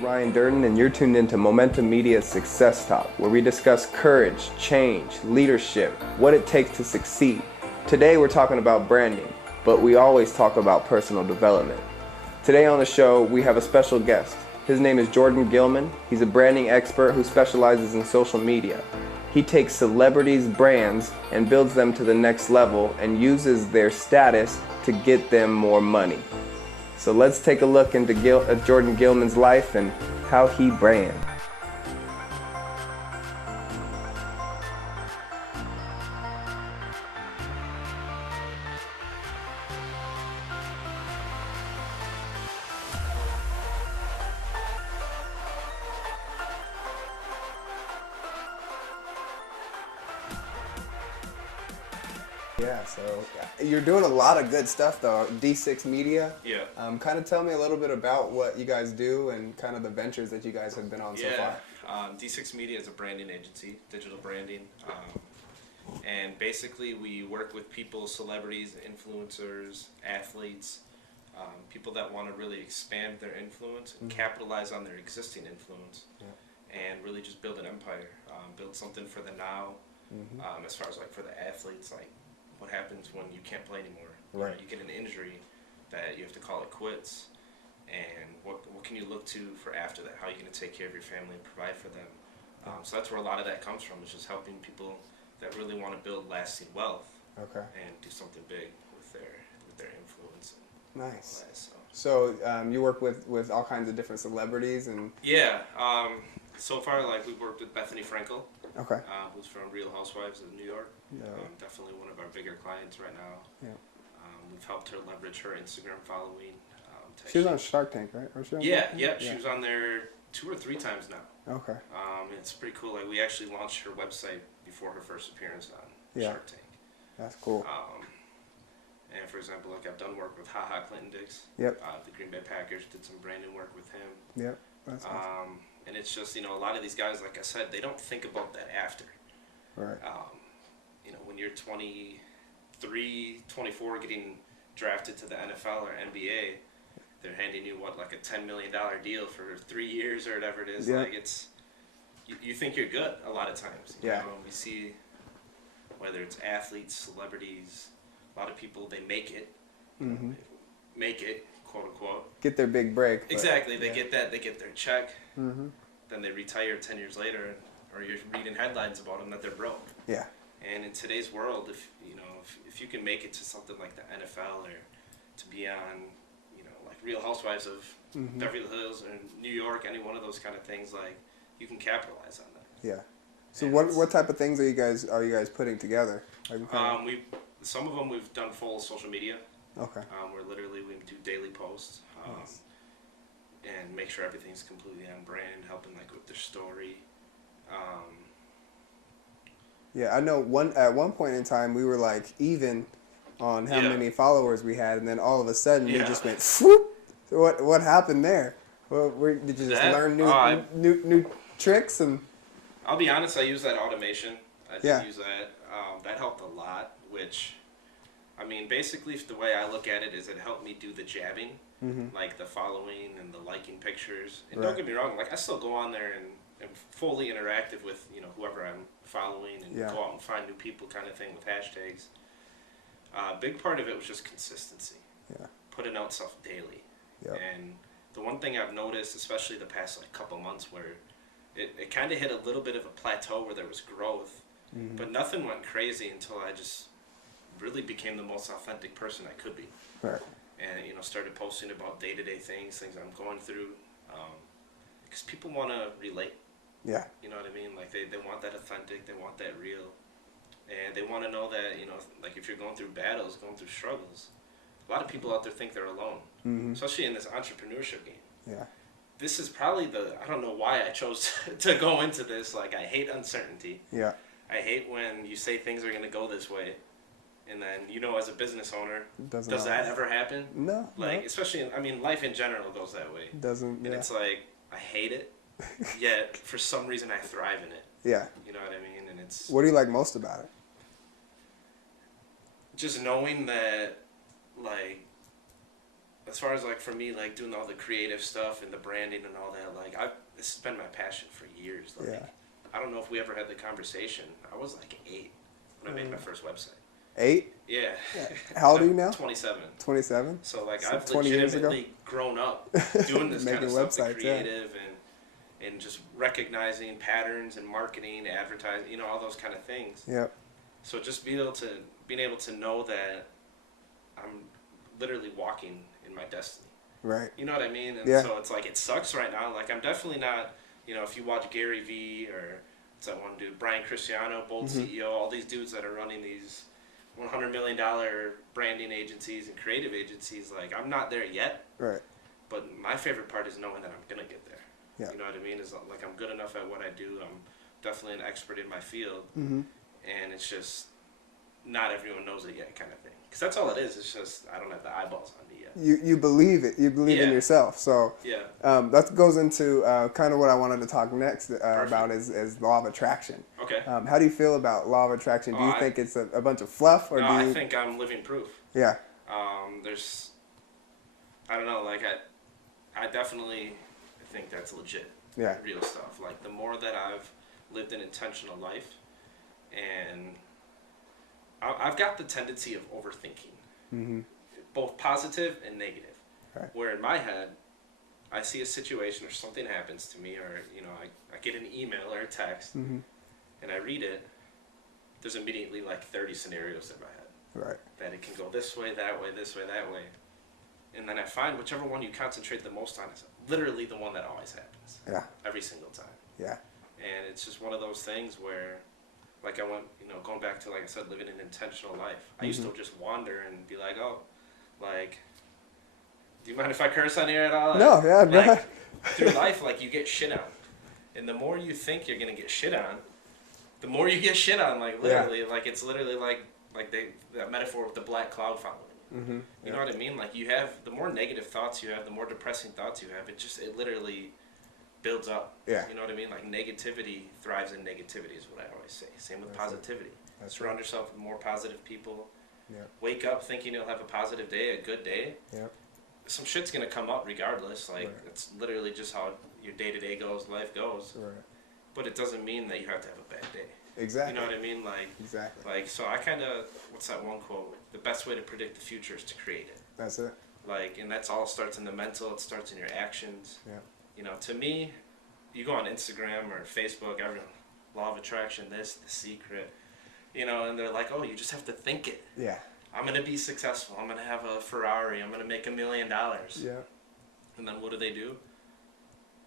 Ryan Durden, and you're tuned into Momentum Media's Success Talk, where we discuss courage, change, leadership, what it takes to succeed. Today we're talking about branding, but we always talk about personal development. Today on the show, we have a special guest. His name is Jordan Gilman. He's a branding expert who specializes in social media. He takes celebrities' brands and builds them to the next level and uses their status to get them more money. So let's take a look into Jordan Gilman's life and how he brands. Yeah, so you're doing a lot of good stuff though. D6 Media. Yeah. Kind of tell me a little bit about what you guys do and kind of the ventures that you guys have been on so far. D6 Media is a branding agency, digital branding. And basically we work with people, celebrities, influencers, athletes, people that want to really expand their influence and capitalize on their existing influence and really just build an empire, build something for the now, as far as like for the athletes, like what happens when you can't play anymore. Right. You get an injury that you have to call it quits, and what can you look to for after that? How are you going to take care of your family and provide for them? So that's where a lot of that comes from, is just helping people that really want to build lasting wealth and do something big with their influence. Nice. That, so you work with all kinds of different celebrities and... Yeah. So far, like, we've worked with Bethany Frankel. Okay. Who's from Real Housewives of New York. Yeah. Definitely one of our bigger clients right now. Yeah. We've helped her leverage her Instagram following. She was on Shark Tank, right? Or She was on there 2 or 3 times now. Okay. It's pretty cool. Like, we actually launched her website before her first appearance on Shark Tank. That's cool. And for example, like, I've done work with Clinton Dix. Yep. The Green Bay Packers, did some branding work with him. Yep. That's awesome. And it's just, a lot of these guys, like I said, they don't think about that after. Right. When you're 23, 24, getting drafted to the NFL or NBA, they're handing you like a $10 million deal for 3 years or whatever it is. Yeah. Like, it's, you think you're good a lot of times. You know, we see whether it's athletes, celebrities, a lot of people, they make it, make it, quote unquote. Get their big break. Exactly. They get that. They get their check. Then they retire 10 years later, or you're reading headlines about them that they're broke. Yeah. And in today's world, if you can make it to something like the NFL or to be on, like Real Housewives of Beverly Hills or New York, any one of those kind of things, like, you can capitalize on that. Yeah. So what type of things are you guys putting together? Some of them we've done full social media. Okay. Where literally we do daily posts. Nice. And make sure everything's completely on brand, helping like with their story. Yeah, I know at one point in time we were like even on how many followers we had, and then all of a sudden we just went swoop. So what happened there? Well, did you just learn new tricks? And I'll be honest, I use that automation. I did use that. That helped a lot. Which, I mean, basically the way I look at it is it helped me do the jabbing. Like the following and the liking pictures. And don't get me wrong, like I still go on there and fully interactive with, whoever I'm following and go out and find new people kind of thing with hashtags. Big part of it was just consistency. Yeah. Putting out stuff daily. Yep. And the one thing I've noticed, especially the past couple months, where it kind of hit a little bit of a plateau where there was growth, but nothing went crazy until I just really became the most authentic person I could be. Right. And, started posting about day-to-day things I'm going through, because people want to relate. Yeah. You know what I mean? Like, they want that authentic, they want that real, and they want to know that, like, if you're going through battles, going through struggles, a lot of people out there think they're alone, especially in this entrepreneurship game. Yeah. This is probably I don't know why I chose to go into this. Like, I hate uncertainty. Yeah. I hate when you say things are going to go this way. And then, as a business owner, does that ever happen? No. Like, especially, life in general goes that way. Doesn't, And it's like, I hate it, yet for some reason I thrive in it. Yeah. You know what I mean? And it's... What do you like most about it? Just knowing that, like, as far as like for me, like doing all the creative stuff and the branding and all that, like this has been my passion for years. Like, yeah. I don't know if we ever had the conversation. I was like 8 when I made my first website. 8? Yeah. How old are you now? 27. 27. So like So I've 20 years ago? legitimately grown up doing this kind of stuff, the creative and just recognizing patterns and marketing, advertising, you know, all those kind of things. Yep. So just being able to know that I'm literally walking in my destiny. Right. You know what I mean? And yeah. so it's like it sucks right now. Like I'm definitely not, you know, if you watch Gary Vee or what's that one dude, Brian Cristiano, Bold CEO, all these dudes that are running these $100 million branding agencies and creative agencies, like I'm not there yet. Right. But my favorite part is knowing that I'm gonna get there. Yeah. You know what I mean? Is like I'm good enough at what I do. I'm definitely an expert in my field, Mm-hmm. and it's just not everyone knows it yet, kind of thing. Because that's all it is. It's just I don't have the eyeballs on me yet. You believe it. You believe in yourself. So yeah. That goes into kind of what I wanted to talk next about is law of attraction. Okay. How do you feel about law of attraction? Do you think it's a bunch of fluff, or no, do you? I think I'm living proof. Yeah. I don't know, like I definitely think that's legit. Yeah. Real stuff. Like the more that I've lived an intentional life, and I've got the tendency of overthinking, Mm-hmm. both positive and negative. Right. Where in my head, I see a situation or something happens to me, or you know, I get an email or a text, Mm-hmm. and I read it. There's immediately like 30 scenarios in my head. Right. That it can go this way, that way, this way, that way. And then I find whichever one you concentrate the most on is literally the one that always happens. Yeah. Every single time. Yeah. And it's just one of those things where, like I went, you know, going back to, like I said, living an intentional life. I used to just wander and be like, oh, like, do you mind if I curse on here at all? No, yeah, go ahead. Through life, like, you get shit on. And the more you think you're going to get shit on, the more you get shit on, like, literally. Like, it's literally like that metaphor with the black cloud following you. Mm-hmm. You know what I mean? Like, you have, the more negative thoughts you have, the more depressing thoughts you have, it literally builds up. Yeah. You know what I mean? Like, negativity thrives in negativity is what I always say. Same with positivity. Surround yourself with more positive people. Yeah. Wake up thinking you'll have a positive day, a good day. Yeah. Some shit's going to come up regardless. Like, it's literally just how your day-to-day goes, life goes. Right. But it doesn't mean that you have to have a bad day. Exactly. You know what I mean? Like, exactly. Like, so I kind of, what's that one quote? The best way to predict the future is to create it. That's it. Like, and that's all starts in the mental. It starts in your actions. Yeah. You know, to me, you go on Instagram or Facebook, everyone, law of attraction, this, The Secret, you know, and they're like, oh, you just have to think it. Yeah. I'm going to be successful. I'm going to have a Ferrari. I'm going to make $1 million. Yeah. And then what do?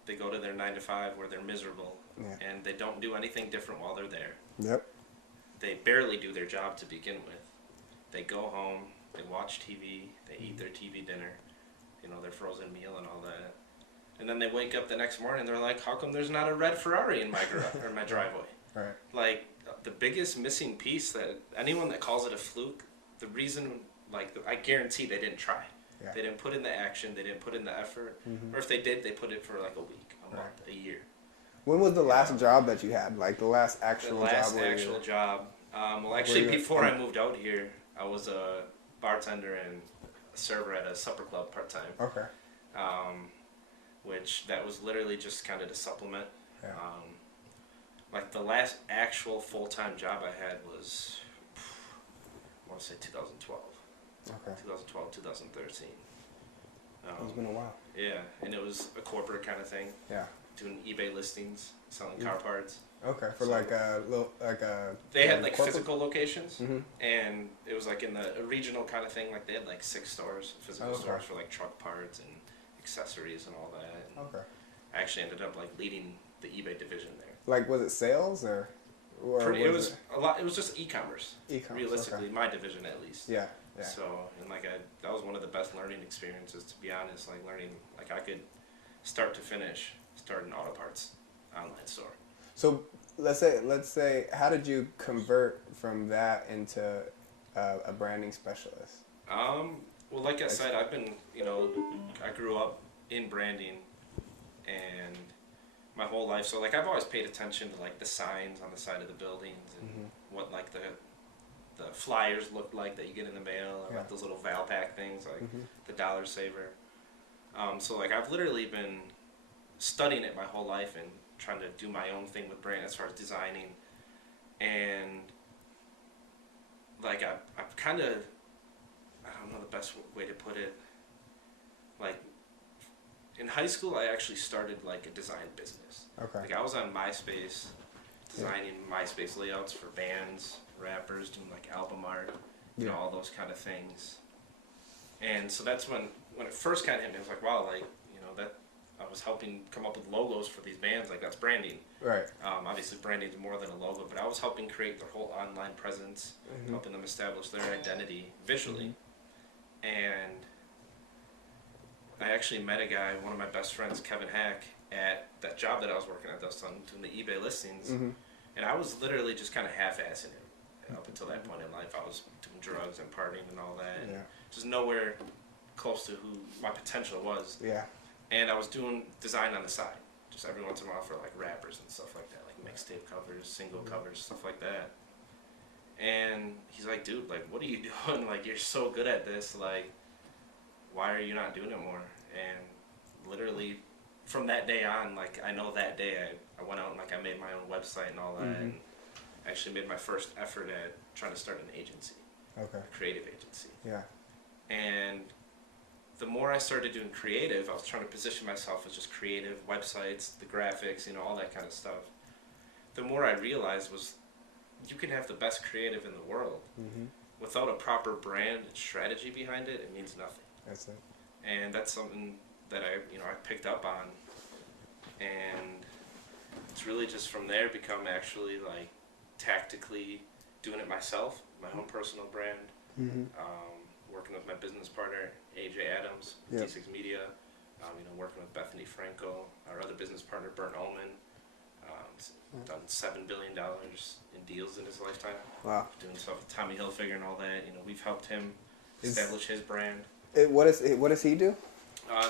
They go to their 9 to 5 where they're miserable. Yeah. And they don't do anything different while they're there. Yep. They barely do their job to begin with. They go home, they watch TV, they eat their TV dinner, you know, their frozen meal and all that. And then they wake up the next morning and they're like, how come there's not a red Ferrari in my or my driveway? Right. Like, the biggest missing piece that anyone that calls it a fluke, the reason, like, I guarantee they didn't try. Yeah. They didn't put in the action, they didn't put in the effort. Mm-hmm. Or if they did, they put it for like a week, a month, a year. When was the last job that you had? Like the last actual job? The last actual job. Well, actually, before I moved out here, I was a bartender and a server at a supper club part-time. Okay. Which that was literally just kind of to supplement. Yeah. Like the last actual full-time job I had was, I want to say 2012. Okay. 2012, 2013. It's been a while. Yeah, and it was a corporate kind of thing. Yeah. Doing eBay listings, selling car parts. Okay, for like a little, like a. They had like corporate? physical locations, Mm-hmm. and it was like in the regional kind of thing. Like they had like 6 stores, physical stores for like truck parts and accessories and all that. And okay. I actually ended up like leading the eBay division there. Like, was it sales or it was a lot. It was just e-commerce. E-commerce. Realistically, okay. my division at least. Yeah. Yeah. So, and like that was one of the best learning experiences, to be honest. Like learning, like I could start to finish start an auto parts online store. So let's say, how did you convert from that into a branding specialist? Well, like I said, I've been, you know, I grew up in branding and my whole life. So like I've always paid attention to like the signs on the side of the buildings and what like the flyers look like that you get in the mail. I got those little Valpak things, like the Dollar Saver. So like I've literally been studying it my whole life and trying to do my own thing with brand as far as designing. And like I've kind of, I don't know the best way to put it. Like in high school, I actually started like a design business. Okay. Like I was on MySpace, designing MySpace layouts for bands, rappers, doing like album art, you know, all those kind of things. And so that's when it first kind of hit me, I was like, wow, like, you know, that I was helping come up with logos for these bands, like that's branding. Right. Obviously branding is more than a logo, but I was helping create their whole online presence, helping them establish their identity visually. And I actually met a guy, one of my best friends, Kevin Hack, at that job that I was working at that was doing the eBay listings. And I was literally just kind of half-assing it. And up until that point in life, I was doing drugs and partying and all that. And just nowhere close to who my potential was. Yeah. And I was doing design on the side, just every once in a while for like rappers and stuff like that, like mixtape covers, single covers, stuff like that. And he's like, dude, like, what are you doing? Like, you're so good at this. Like, why are you not doing it more? And literally, from that day on, like, I know that day I went out and like I made my own website and all that, and actually made my first effort at trying to start an agency, a creative agency. Yeah. And the more I started doing creative, I was trying to position myself as just creative websites, the graphics, you know, all that kind of stuff. The more I realized was you can have the best creative in the world. Without a proper brand and strategy behind it, it means nothing. That's it. And that's something that I picked up on. And it's really just from there become actually like tactically doing it myself, my own personal brand. Working with my business partner, AJ Adams, D6 Media, working with Bethany Franco, our other business partner, Bernd Ullman, done $7 billion in deals in his lifetime. Wow. Doing stuff with Tommy Hilfiger and all that. We've helped him establish his brand. What does he do?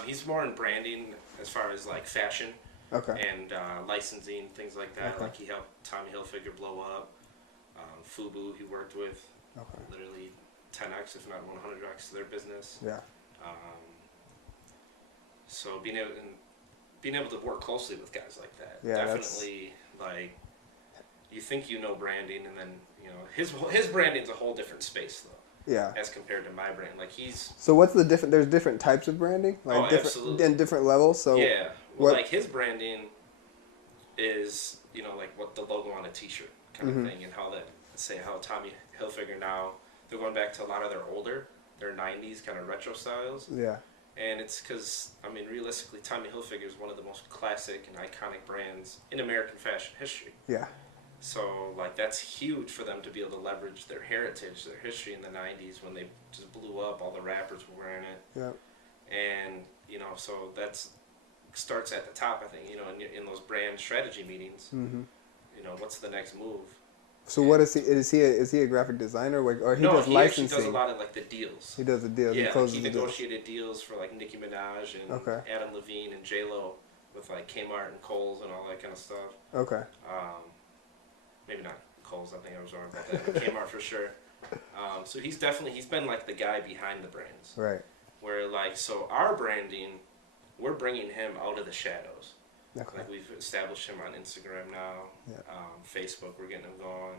He's more in branding as far as like fashion. And licensing, things like that. Like he helped Tommy Hilfiger blow up. Fubu he worked with. Literally 10x, if not 100x, their business. Yeah. So being able to work closely with guys like that, definitely like you think you know branding, and then his branding's a whole different space though. Yeah. As compared to my brand, like he's. So what's the different? There's different types of branding, like different absolutely. And different levels. So yeah, well, like his branding is like what the logo on a T-shirt kind of thing, and how Tommy Hilfiger now. They're going back to a lot of their 90s kind of retro styles. Yeah. And it's because, realistically, Tommy Hilfiger is one of the most classic and iconic brands in American fashion history. Yeah. So, like, that's huge for them to be able to leverage their heritage, their history in the 90s when they just blew up, all the rappers were wearing it. Yeah. And, so that's starts at the top, I think, in those brand strategy meetings. What's the next move? So what is he? Is he a graphic designer or he does licensing? He does a lot of like the deals. He does the deals. Yeah, he negotiated deals for like Nicki Minaj and Adam Levine and J-Lo with like Kmart and Kohl's and all that kind of stuff. Okay. Maybe not Kohl's. I think I was wrong about that. Kmart for sure. So he's been like the guy behind the brands. Right. Where like our branding, we're bringing him out of the shadows. Okay. Like we've established him on Instagram now, Facebook. We're getting him going,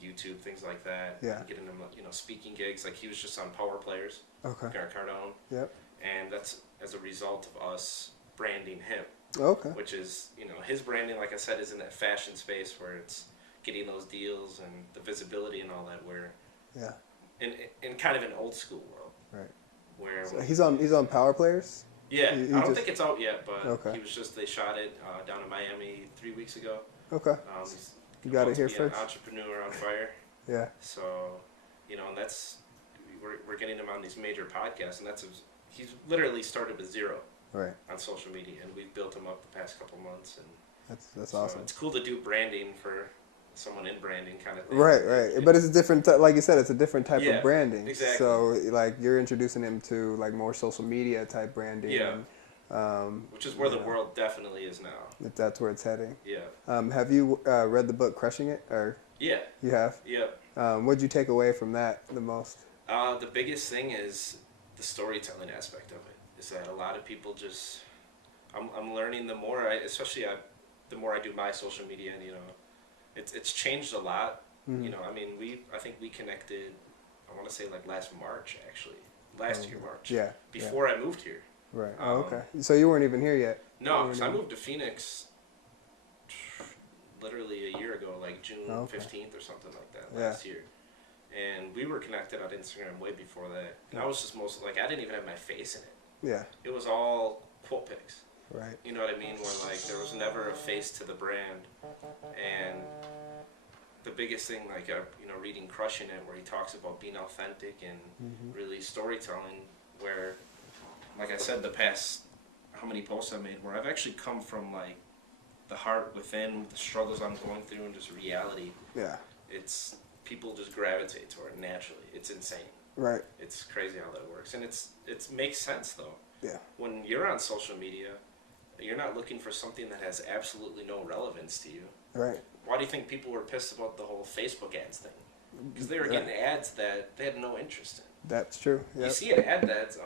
YouTube, things like that. Yeah. Getting him, speaking gigs. Like he was just on Power Players. Okay. Grant Cardone. Yep. And that's as a result of us branding him. Okay. Which is, his branding, like I said, is in that fashion space where it's getting those deals and the visibility and all that. Where. Yeah. In kind of an old school world. Right. Where. So he's on Power Players. Yeah, I don't think it's out yet, but he was they shot it down in Miami 3 weeks ago. Okay. You got it here first. An entrepreneur on fire. Yeah. So, and that's, we're getting him on these major podcasts, and he's literally started with zero. Right. On social media, and we've built him up the past couple months, and that's awesome. It's cool to do branding for someone in branding kind of thing. Right. But it's a different, like you said, it's a different type of branding. Exactly. So, like, you're introducing him to, like, more social media type branding. Yeah. And, which is where the world definitely is now. If that's where it's heading. Yeah. Have you read the book Crushing It? Or? Yeah. You have? Yeah. What'd you take away from that the most? The biggest thing is the storytelling aspect of it. Is that a lot of people just, I'm learning the more the more I do my social media, and it's changed a lot. Mm-hmm. I mean, I think we connected, I want to say like last March, actually. Last year, March. Yeah. Before I moved here. Right. Okay. So you weren't even here yet? No, because I moved to Phoenix literally a year ago, like June 15th or something like that, last year. And we were connected on Instagram way before that. And I was just mostly, like, I didn't even have my face in it. Yeah. It was all quote pics. Right. You know what I mean? Where, like, there was never a face to the brand. And the biggest thing, like, reading Crushing It, where he talks about being authentic and really storytelling, where, like I said, the past, how many posts I made, where I've actually come from, like, the heart within, the struggles I'm going through, and just reality. Yeah. It's, people just gravitate toward it naturally. It's insane. Right. It's crazy how that works. And it makes sense, though. Yeah. When you're on social media, you're not looking for something that has absolutely no relevance to you. Right. Why do you think people were pissed about the whole Facebook ads thing? Because they were getting ads that they had no interest in. That's true. Yep. You see an ad that's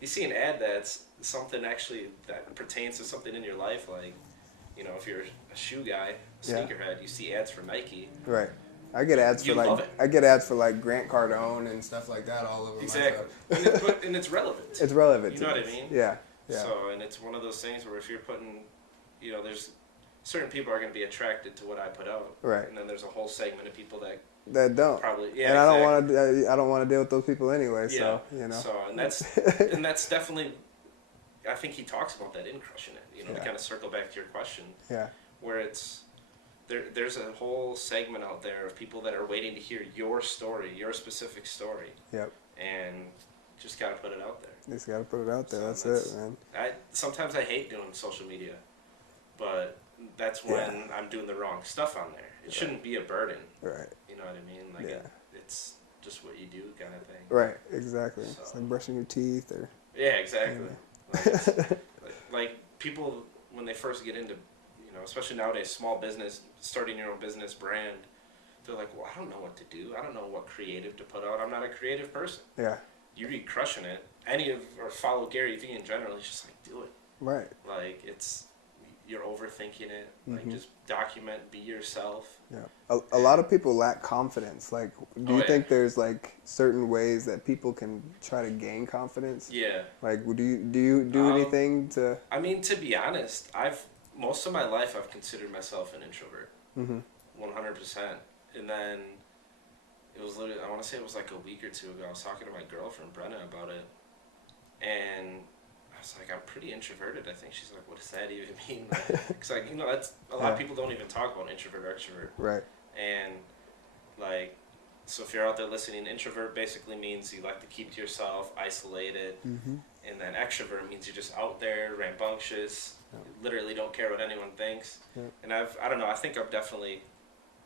you see an ad that's something actually that pertains to something in your life, like, if you're a shoe guy, a sneakerhead, you see ads for Nike. Right. I get ads for like Grant Cardone and stuff like that all over my stuff. and it's relevant. It's relevant. You know what I mean? Yeah. Yeah. So, and it's one of those things where if you're putting, there's certain people are going to be attracted to what I put out. Right. And then there's a whole segment of people that don't. Probably, yeah. And exactly. I don't want to deal with those people anyway. Yeah. So, So, and that's definitely, I think he talks about that in Crushing It. To kind of circle back to your question. Yeah. Where it's there's a whole segment out there of people that are waiting to hear your story, your specific story. Yep. And just gotta put it out there. Just gotta put it out there. So that's it, man. Sometimes I hate doing social media, but that's when I'm doing the wrong stuff on there. It shouldn't be a burden. Right. You know what I mean? Like it's just what you do, kind of thing. Right. Exactly. So. It's like brushing your teeth, or. Yeah, exactly. Like people when they first get into, especially nowadays, small business, starting your own business brand, they're like, well, I don't know what to do. I don't know what creative to put out. I'm not a creative person. Yeah. You read Crushing It, or follow Gary Vee in general, he's just like, do it. Right. Like, you're overthinking it. Like, just document, be yourself. Yeah. A lot of people lack confidence. Like, do you think there's, like, certain ways that people can try to gain confidence? Yeah. Like, do you do anything to... I mean, to be honest, most of my life I've considered myself an introvert. 100%. And then it was literally, I want to say it was like a week or two ago, I was talking to my girlfriend, Brenna, about it. And I was like, I'm pretty introverted, I think. She's like, what does that even mean? Because, like, that's, a lot of people don't even talk about introvert or extrovert. Right. And, like, so if you're out there listening, introvert basically means you like to keep to yourself, isolated. And then extrovert means you're just out there, rambunctious, literally don't care what anyone thinks. And I don't know, I think I'm definitely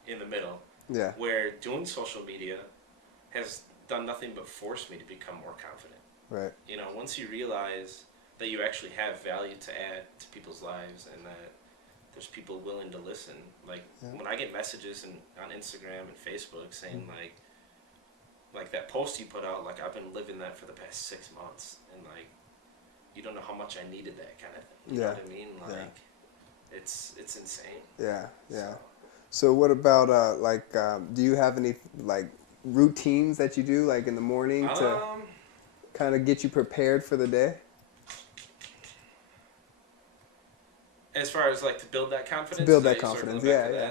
in the middle. Yeah. Where doing social media has done nothing but force me to become more confident. Right. Once you realize that you actually have value to add to people's lives and that there's people willing to listen. Like, when I get messages on Instagram and Facebook saying, like that post you put out, like, I've been living that for the past 6 months, and, like, you don't know how much I needed that kind of thing. You know what I mean? Like, it's insane. Yeah, yeah. So what about, do you have any, like, routines that you do, like, in the morning to kind of get you prepared for the day? As far as, like, to build that confidence? To build that confidence, yeah.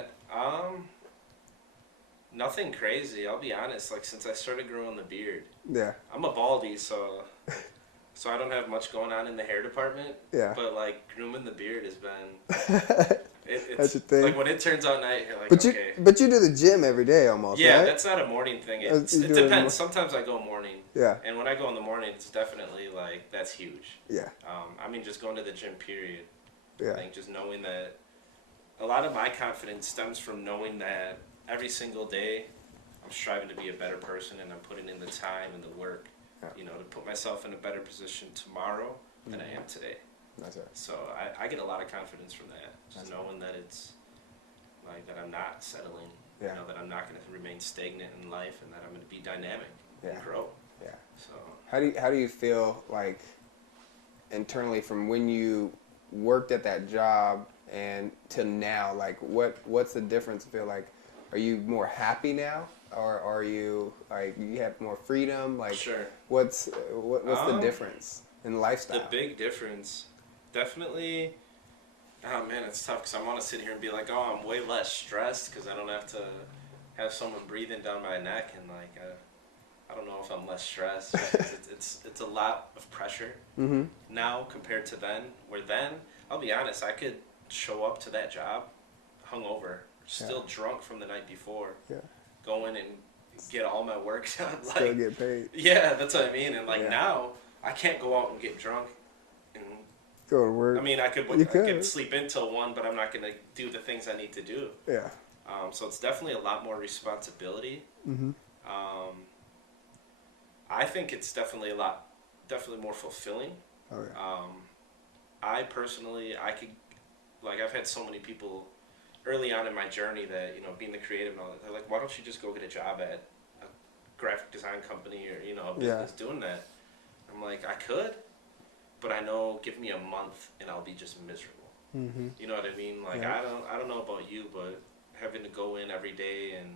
Nothing crazy, I'll be honest. Like, since I started growing the beard. Yeah. I'm a baldy, so I don't have much going on in the hair department. Yeah. But, like, grooming the beard has been... That's your thing. Like, when it turns out night, you're like, okay. But you do the gym every day almost, yeah, right? That's not a morning thing. It depends. Sometimes I go morning. Yeah. And when I go in the morning, it's definitely, like, that's huge. Yeah. I mean, just going to the gym, period. Yeah. I think just knowing that a lot of my confidence stems from knowing that every single day I'm striving to be a better person and I'm putting in the time and the work, to put myself in a better position tomorrow than I am today. That's right. So I get a lot of confidence from that, just knowing that it's like that I'm not settling Yeah. You know, that I'm not going to remain stagnant in life, and that I'm going to be dynamic and grow. Yeah. So How do you feel like internally from when you worked at that job and to now? Like what's the difference? Feel like, are you more happy now, or are you like you have more freedom? Like sure. what's the difference in lifestyle? The big difference, definitely. Oh man, it's tough because I want to sit here and be like, oh, I'm way less stressed because I don't have to have someone breathing down my neck, and like I don't know if I'm less stressed. It's a lot of pressure now compared to then. Where then, I'll be honest, I could show up to that job hungover, still drunk from the night before, go in and get all my work done. Like, still get paid. Yeah, that's what I mean. And like now, I can't go out and get drunk and go to work. I mean, I could sleep in till 1, but I'm not gonna do the things I need to do. Yeah. So it's definitely a lot more responsibility. I think it's definitely definitely more fulfilling. Oh yeah. I personally, I've had so many people early on in my journey that, you know, being the creative and all that, they're like, why don't you just go get a job at a graphic design company or, you know, a business doing that? I'm like, I could, but I know, give me a month and I'll be just miserable. You know what I mean? Like, I don't know about you, but having to go in every day and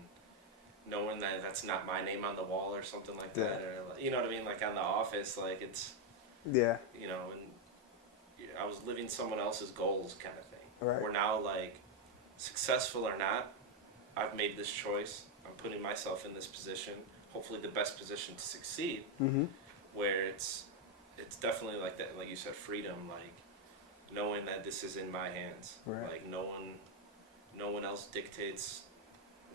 knowing that that's not my name on the wall or something like that, or, you know what I mean? Like on The Office, like it's, you know, and I was living someone else's goals kind of thing. Right. Where now, like, successful or not, I've made this choice. I'm putting myself in this position, hopefully the best position to succeed, where it's definitely like that, like you said, freedom, like knowing that this is in my hands. Right. Like no one else dictates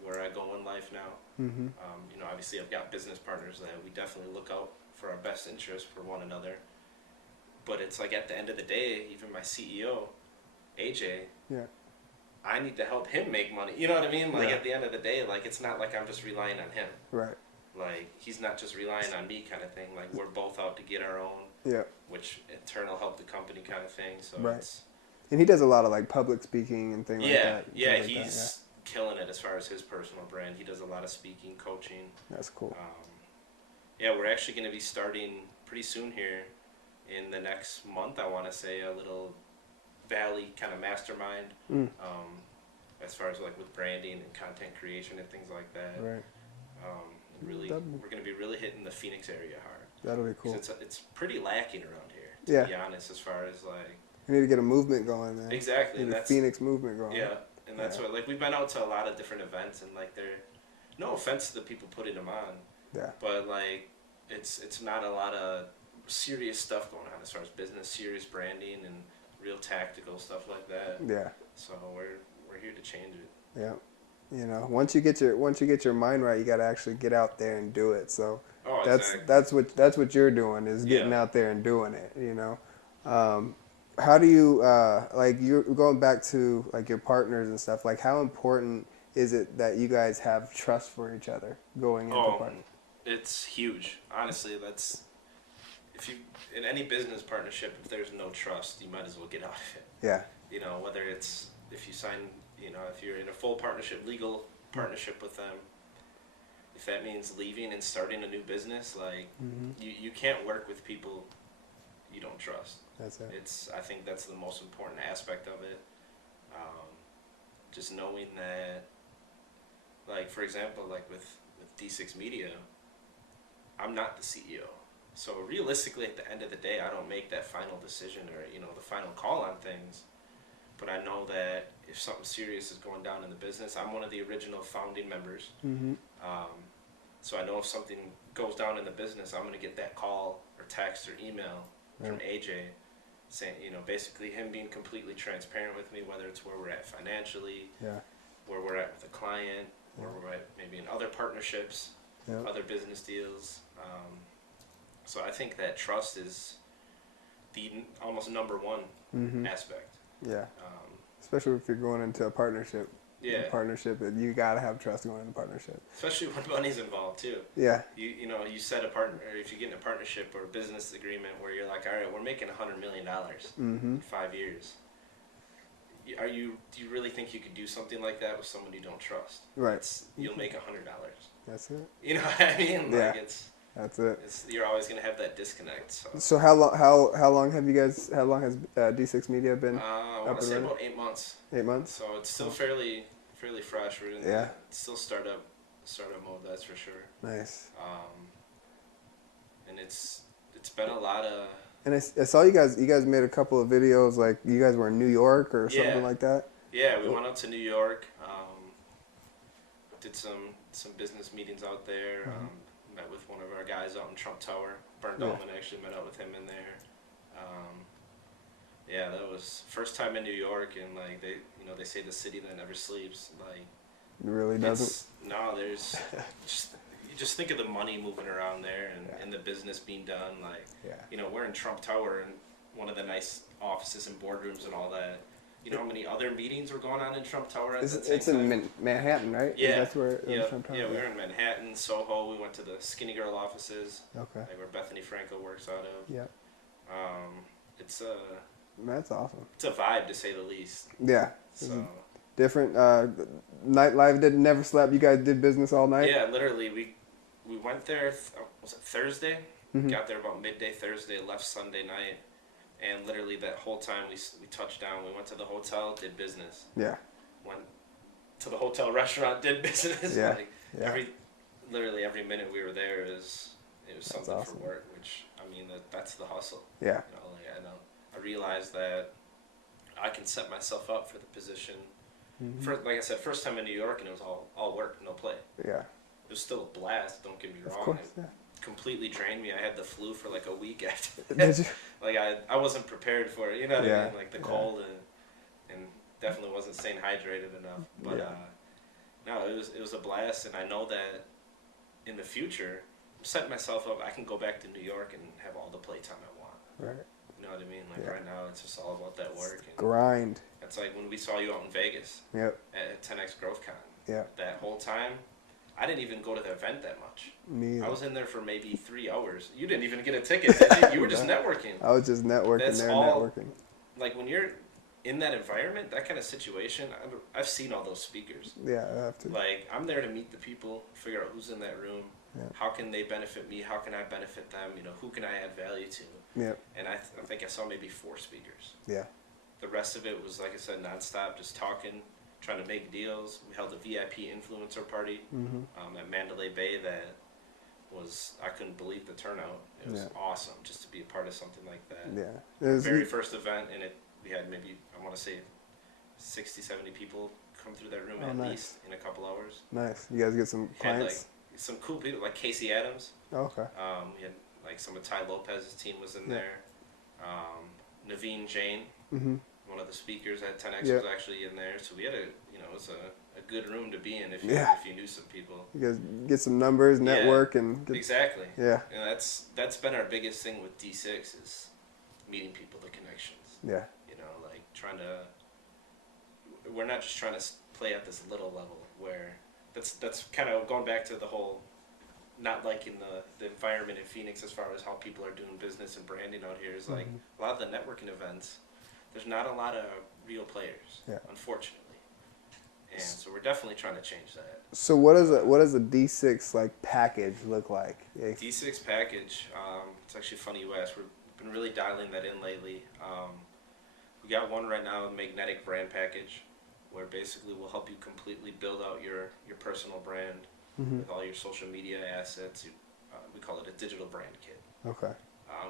where I go in life now. You know, obviously I've got business partners that we definitely look out for our best interest for one another. But it's like at the end of the day, even my CEO, AJ, I need to help him make money. You know what I mean? Like at the end of the day, like it's not like I'm just relying on him. Right. Like he's not just relying on me kind of thing. Like we're both out to get our own. Yeah. Which in turn will help the company kind of thing. So it's, and he does a lot of like public speaking and things like that. Yeah, he's killing it as far as his personal brand. He does a lot of speaking, coaching. That's cool. Yeah, we're actually going to be starting pretty soon here in the next month, I want to say, a little Valley kind of mastermind as far as like with branding and content creation and things like that. Right. Really, we're going to be really hitting the Phoenix area hard. That'll be cool. It's pretty lacking around here, to be honest, as far as like... You need to get a movement going, man. Exactly. The Phoenix movement going. Yeah, and that's what, like, we've been out to a lot of different events, and like they're, no offense to the people putting them on, but like it's not a lot of serious stuff going on as far as business, serious branding, and real tactical stuff like that. Yeah. So we're here to change it. Yeah. You know, once you get your mind right, you got to actually get out there and do it. So that's what you're doing, is getting out there and doing it. You know, how do you like, you're going back to like your partners and stuff, like how important is it that you guys have trust for each other going into partnership? It's huge. Honestly, that's, if you, in any business partnership, if there's no trust, you might as well get out of it. Yeah. You know, whether it's, if you sign, you know, if you're in a full partnership, legal partnership with them, if that means leaving and starting a new business, like you can't work with people you don't trust. That's it. I think that's the most important aspect of it. Just knowing that, like, for example, like with D6 Media, I'm not the CEO. So realistically, at the end of the day, I don't make that final decision or, you know, the final call on things. But I know that if something serious is going down in the business, I'm one of the original founding members. So I know if something goes down in the business, I'm going to get that call or text or email from AJ saying, you know, basically him being completely transparent with me, whether it's where we're at financially, where we're at with a client, where we're at maybe in other partnerships, other business deals. So I think that trust is the almost number one aspect. Yeah. Especially if you're going into a partnership. Partnership, you gotta have trust going into a partnership. Especially when money's involved too. Yeah. You know, you set a partner, or if you get in a partnership or a business agreement where you're like, all right, we're making $100 million in 5 years. do you really think you could do something like that with someone you don't trust? Right. You'll make $100. That's it. You know what I mean? Yeah. Like That's it. You're always gonna have that disconnect. So how long have you guys? How long has D6 Media been? I want to say about 8 months. 8 months. So it's still fairly fresh. We're in still startup mode. That's for sure. Nice. And it's been a lot of. And I saw you guys. You guys made a couple of videos. Like you guys were in New York or something like that. Yeah, we went out to New York. Did some business meetings out there. Met with one of our guys out in Trump Tower. Bernd Dahlman actually met up with him in there. That was first time in New York, and like they say the city that never sleeps. Like it really doesn't. No, there's you just think of the money moving around there and the business being done. Like we're in Trump Tower and one of the nice offices and boardrooms and all that. You know how many other meetings were going on in Trump Tower at the same time? It's in Manhattan, right? Yeah. That's where Trump Tower. Yeah, we were in Manhattan, Soho. We went to the Skinny Girl offices. Okay. Like where Bethany Frankel works out of. Yeah. It's That's awesome. It's a vibe to say the least. Yeah. So different. Nightlife never slept. You guys did business all night. Yeah, literally. We went there. Was it Thursday? Got there about midday Thursday. Left Sunday night. And literally that whole time we touched down, we went to the hotel, did business. Yeah. Went to the hotel restaurant, did business. Yeah. Literally every minute we were there it was something awesome. For work, which I mean that's the hustle. Yeah. I realized that I can set myself up for the position. Like I said, first time in New York, and it was all work, no play. Yeah. It was still a blast. Don't get me wrong. Of course, yeah. Completely drained me. I had the flu for like a week after that. Did you? Like I wasn't prepared for it. You know what I mean? Like the cold and definitely wasn't staying hydrated enough. But no, it was a blast, and I know that in the future, I'm setting myself up. I can go back to New York and have all the playtime I want. Right. You know what I mean? Like right now, it's just all about that work. And grind. It's like when we saw you out in Vegas. Yep. At 10X Growth Con. Yeah. That whole time, I didn't even go to the event that much. Me either. I was in there for maybe 3 hours. You didn't even get a ticket, did you? You were just networking. I was just networking networking. Like when you're in that environment, that kind of situation, I've seen all those speakers. Yeah, I have to. Like I'm there to meet the people, figure out who's in that room. Yeah. How can they benefit me? How can I benefit them? Who can I add value to? Yeah. And I think I saw maybe 4 speakers. Yeah. The rest of it was, like I said, nonstop, just talking, trying to make deals. We held a VIP influencer party at Mandalay Bay that was, I couldn't believe the turnout. It was awesome just to be a part of something like that. Yeah. Very first event, and we had maybe, I want to say, 60, 70 people come through that room at least in a couple hours. Nice. You guys get some clients? Had some cool people, like Casey Adams. Oh, okay. We had like some of Ty Lopez's team was in there. Naveen Jain, one of the speakers at 10X was actually in there. So we had it was a good room to be in if you knew some people. You guys get some numbers, network, and exactly. Yeah. And that's been our biggest thing with D6 is meeting people, the connections. Yeah. Like trying to. We're not just trying to play at this little level where that's kind of going back to the whole. Not liking the environment in Phoenix as far as how people are doing business and branding out here is like a lot of the networking events. There's not a lot of real players, unfortunately, and so we're definitely trying to change that. So what does a D6 like package look like? D6 package. It's actually funny you asked. We've been really dialing that in lately. We got one right now, Magnetic Brand Package, where basically we'll help you completely build out your personal brand. With all your social media assets. We call it a digital brand kit. Okay.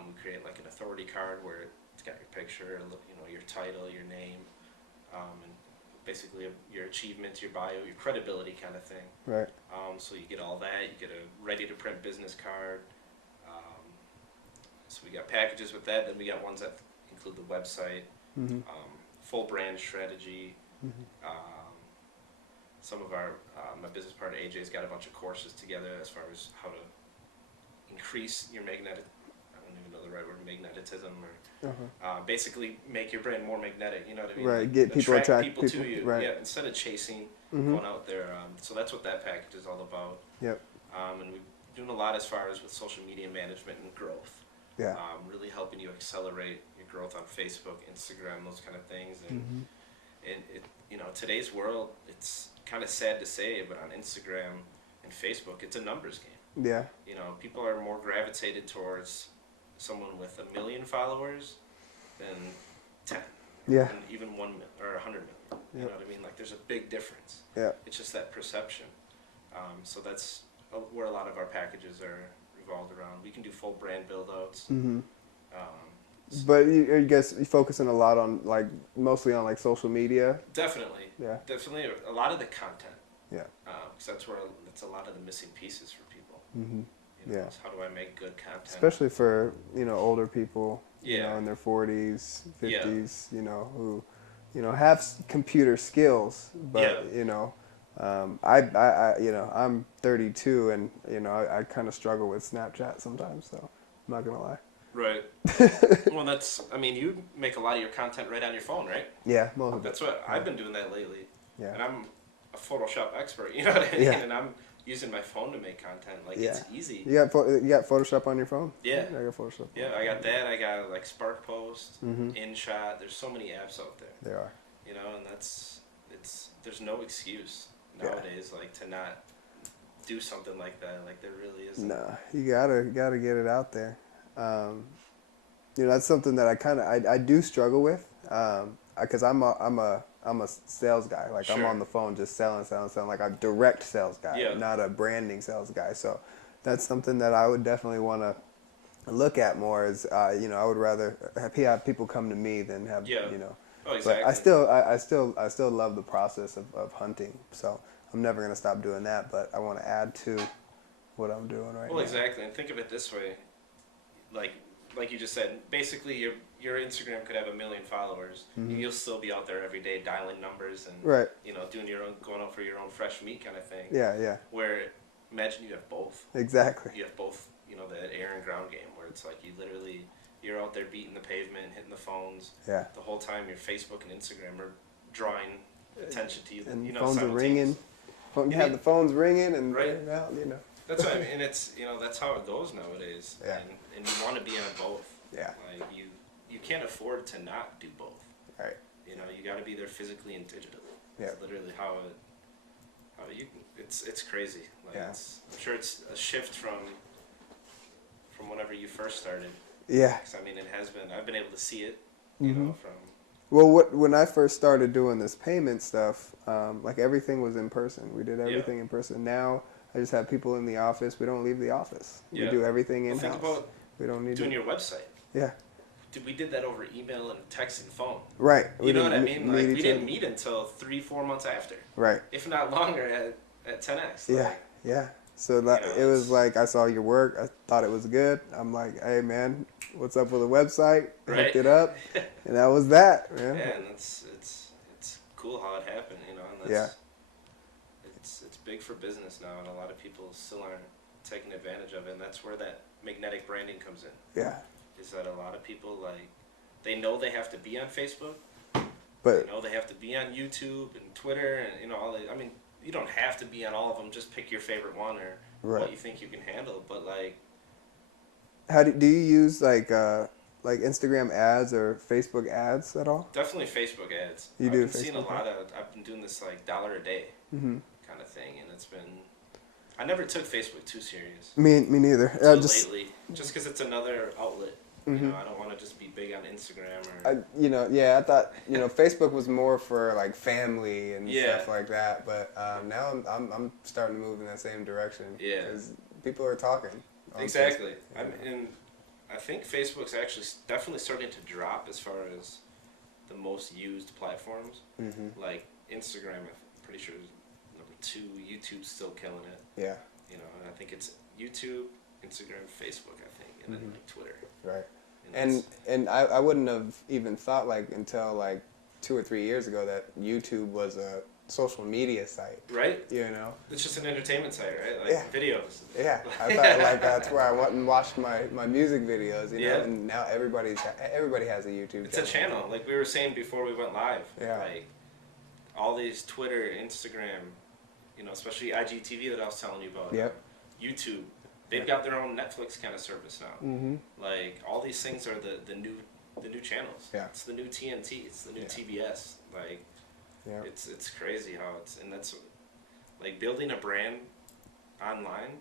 We create like an authority card where it's got your picture, your title, your name, and basically your achievements, your bio, your credibility kind of thing. Right. So you get all that. You get a ready-to-print business card. So we got packages with that. Then we got ones that include the website, full brand strategy. Some of my business partner AJ's got a bunch of courses together as far as how to increase your I don't even know the right word, magnetism, or basically make your brand more magnetic. You know what I mean? Right. Like Get people attract people to you. Right. Yeah. Instead of chasing, going out there. So that's what that package is all about. Yep. And we're doing a lot as far as with social media management and growth. Yeah. Really helping you accelerate your growth on Facebook, Instagram, those kind of things, and today's world, it's kind of sad to say, but on Instagram and Facebook, it's a numbers game. Yeah. People are more gravitated towards someone with 1 million followers than 10. Yeah. And even 1 million or 100 million. You know what I mean? Like, there's a big difference. Yeah. It's just that perception. So that's where a lot of our packages are revolved around. We can do full brand build-outs. Mm-hmm. But I guess you're focusing a lot on, mostly on, social media? Definitely. Yeah. Definitely. A lot of the content. Yeah. Because that's a lot of the missing pieces for people. Mm-hmm. Yeah. How do I make good content? Especially for, older people, yeah. In their 40s, 50s, who, have computer skills, but, I'm 32 and, I kind of struggle with Snapchat sometimes, so I'm not going to lie. Right. Well, you make a lot of your content right on your phone, right? Yeah, most of it. That's what I've been doing that lately. Yeah. And I'm a Photoshop expert, you know what I mean? Yeah. And I'm using my phone to make content. It's easy. You got Photoshop on your phone? Yeah. I got Photoshop. Yeah, I got that. I got Spark Post, mm-hmm. InShot. There's so many apps out there. There are. And there's no excuse nowadays, to not do something like that. There really isn't. No, you gotta get it out there. That's something that I do struggle with, because I'm a sales guy. Sure. I'm on the phone just selling, like a direct sales guy, yeah. not a branding sales guy. So that's something that I would definitely want to look at more. Is I would rather have people come to me than have Oh, exactly. But I still love the process of hunting. So I'm never gonna stop doing that. But I want to add to what I'm doing right now. Well, exactly, and think of it this way, like you just said, basically your Instagram could have 1 million followers. Mm-hmm. You'll still be out there every day dialing numbers and right. Doing your own, going out for your own fresh meat kind of thing. Yeah, yeah. Where imagine you have both. Exactly. You have both. That air and ground game where it's you're out there beating the pavement, hitting the phones. Yeah. The whole time your Facebook and Instagram are drawing attention to you. And phones are ringing. You have the phones ringing and right. Out, That's what I mean, and it's that's how it goes nowadays. Yeah. And you want to be on both. Yeah. You can't afford to not do both. Right. You got to be there physically and digitally. Yeah. It's literally how it's crazy. Yeah. I'm sure it's a shift from whenever you first started. Yeah. 'Cause, it has been. I've been able to see it. Mm-hmm. From. Well, when I first started doing this payment stuff, everything was in person. We did everything in person. Now I just have people in the office. We don't leave the office. Yeah. We do everything in-house. Think about we don't need doing your website. Yeah. We did that over email and text and phone. Right. You know what I mean? We didn't meet until 3-4 months after. Right. If not longer at 10x. Yeah. Yeah. So it was I saw your work. I thought it was good. I'm like, hey man, what's up with the website? Right. Hooked it up, and that was that. Man. Yeah, and it's cool how it happened, And that's, it's big for business now, and a lot of people still aren't taking advantage of it. And that's where that magnetic branding comes in. Yeah. Is that a lot of people they know they have to be on Facebook, but they know they have to be on YouTube and Twitter and all that. You don't have to be on all of them. Just pick your favorite one or what you think you can handle. But how do you use Instagram ads or Facebook ads at all? Definitely Facebook ads. You do. I've been seeing a lot of. I've been doing this $1 a day kind of thing, and it's been. I never took Facebook too serious. Me neither. Lately, just because it's another outlet. Mm-hmm. I don't want to just be big on Instagram I thought Facebook was more for family and stuff like that, but now I'm starting to move in that same direction. Yeah, because people are talking. Exactly. And I think Facebook's actually definitely starting to drop as far as the most used platforms. Mm-hmm. Like Instagram, I'm pretty sure is number 2. YouTube's still killing it. Yeah. And I think it's YouTube, Instagram, Facebook, I think, and then Twitter. Right. And I wouldn't have even thought until 2 or 3 years ago that YouTube was a social media site. Right. It's just an entertainment site, right? Videos. Yeah. I thought that's where I went and watched my music videos. And now everybody has a YouTube channel. It's a channel, like we were saying before we went live. Yeah. All these Twitter, Instagram, especially IGTV that I was telling you about. Yep. YouTube. They've got their own Netflix kind of service now. Mm-hmm. All these things are the new channels. Yeah. It's the new TNT. It's the new TBS. Yeah. It's crazy how and that's like building a brand online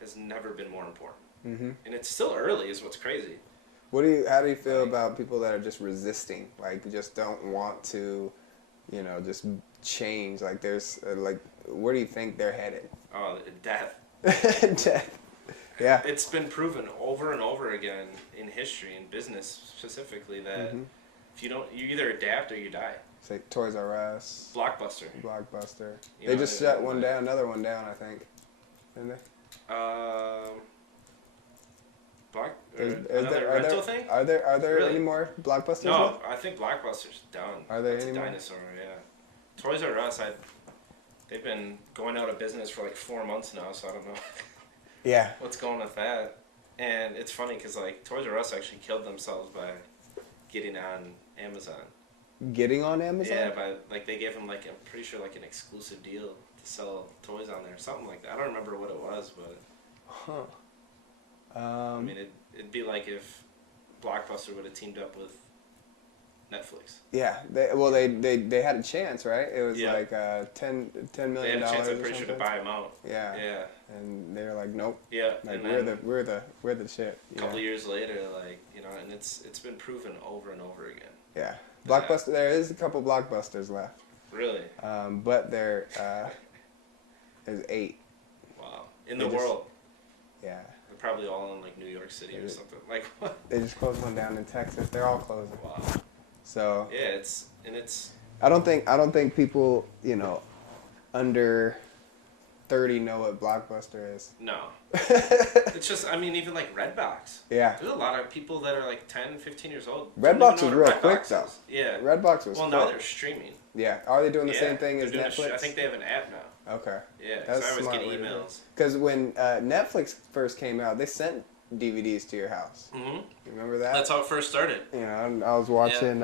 has never been more important. Mm-hmm. And it's still early is what's crazy. How do you feel about people that are just resisting, like just don't want to, just change? Like there's like, where do you think they're headed? Oh, death. Death. Yeah. It's been proven over and over again in history, in business specifically, that if you either adapt or you die. It's like Toys R Us. Blockbuster. They just shut another one down, I think. Didn't they? Rental thing? Are there really? any more Blockbusters? No, left? I think Blockbuster's done. Are there That's any a more? dinosaur, yeah. Toys R Us, they've been going out of business for like 4 months now, so I don't know. Yeah. What's going with that? And it's funny because like Toys R Us actually killed themselves by getting on Amazon. Getting on Amazon? Yeah, but like they gave them like I'm pretty sure like an exclusive deal to sell toys on there, something like that. I don't remember what it was, but. Huh. I mean, it'd be like if Blockbuster would have teamed up with Netflix. Yeah, they had a chance, right? It was like $10 million. They had a chance, I'm pretty sure, to buy them out. Yeah. Yeah. And they're like, nope. Yeah. Like and we're the shit. A couple of years later, like and it's been proven over and over again. Yeah. Blockbuster. There is a couple Blockbusters left. Really. But there's 8. Wow. In the world. Yeah. They're probably all in like New York City or something. Like what? They just closed one down in Texas. They're all closing. Wow. So. Yeah, it's. I don't think people under 30 know what Blockbuster is. No. It's just, I mean, even like Redbox. Yeah. There's a lot of people that are like 10, 15 years old. Redbox was real quick though. Yeah. Redbox was Well, quick. now they're streaming. Yeah. Are they doing the same thing as Netflix? I think they have an app now. Okay. Yeah, because I always get emails. Because when Netflix first came out, they sent DVDs to your house. Mm-hmm. You remember that? That's how it first started. I was watching,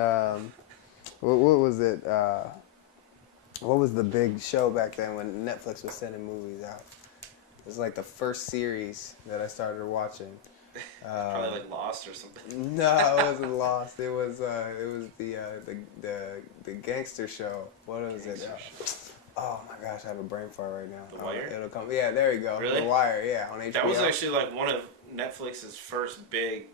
what was it? What was the big show back then when Netflix was sending movies out? It was like the first series that I started watching. Probably like Lost or something. No, it wasn't Lost. It was the gangster show. What was it? Oh my gosh, I have a brain fart right now. The Wire? It'll come. Yeah, there you go. Really? The Wire. Yeah, on HBO. That was actually like one of Netflix's first big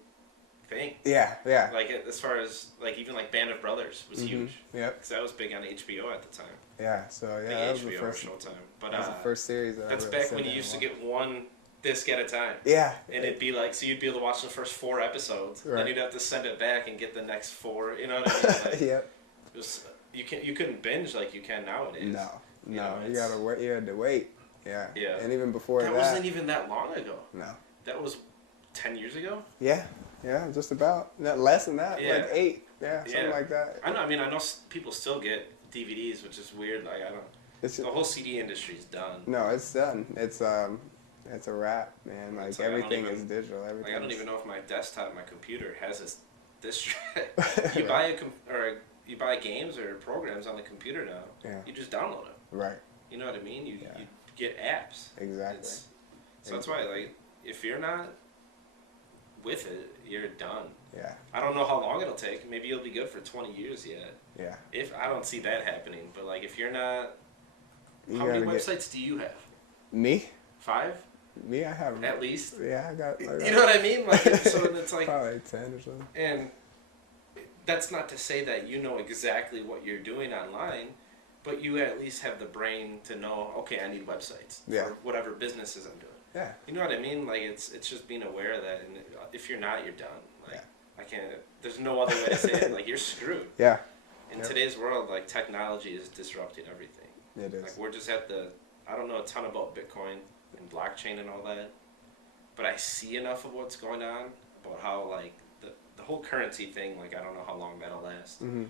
thing. Yeah. Like as far as like even like Band of Brothers was huge. Yep. Because that was big on HBO at the time. Yeah. So yeah, big that was HBO the first. Showtime. But that was the first series. That's back when you used to get one disc at a time. Yeah. And it'd be like, so you'd be able to watch the first 4 episodes, right. Then you'd have to send it back and get the next 4. You know what I mean? Like, yep. It was, you couldn't binge like you can nowadays. No, you gotta wait. You had to wait. Yeah. Yeah. And even before that. That wasn't even that long ago. No. That was 10 years ago. Yeah. Yeah, just about. Not less than that. Yeah. Like 8. Yeah, something like that. I know. I mean, I know people still get DVDs, which is weird. Like I don't. The whole CD industry's done. No, it's done. It's a wrap, man. Like everything is digital. Everything. Like I don't even know if my desktop, my computer has this track. You buy you buy games or programs on the computer now. Yeah. You just download them. Right. You know what I mean? You get apps. Exactly. So that's why, like, if you're not with it, you're done. Yeah. I don't know how long it'll take. Maybe you'll be good for 20 years yet. Yeah. If I don't see that happening, but like if you're not, how many websites do you have? Me? 5? Me, I have at least. Yeah, I got. You know what I mean? Like, so it's like probably 10 or something. And that's not to say that you know exactly what you're doing online, but you at least have the brain to know. Okay, I need websites for whatever businesses I'm doing. Yeah. You know what I mean? Like it's just being aware of that, and if you're not, you're done. Like I can't. There's no other way to say it. Like you're screwed. Yeah. In today's world, like technology is disrupting everything. It is. Like we're just at the. I don't know a ton about Bitcoin and blockchain and all that, but I see enough of what's going on about how like the whole currency thing. Like I don't know how long that'll last. Mm-hmm.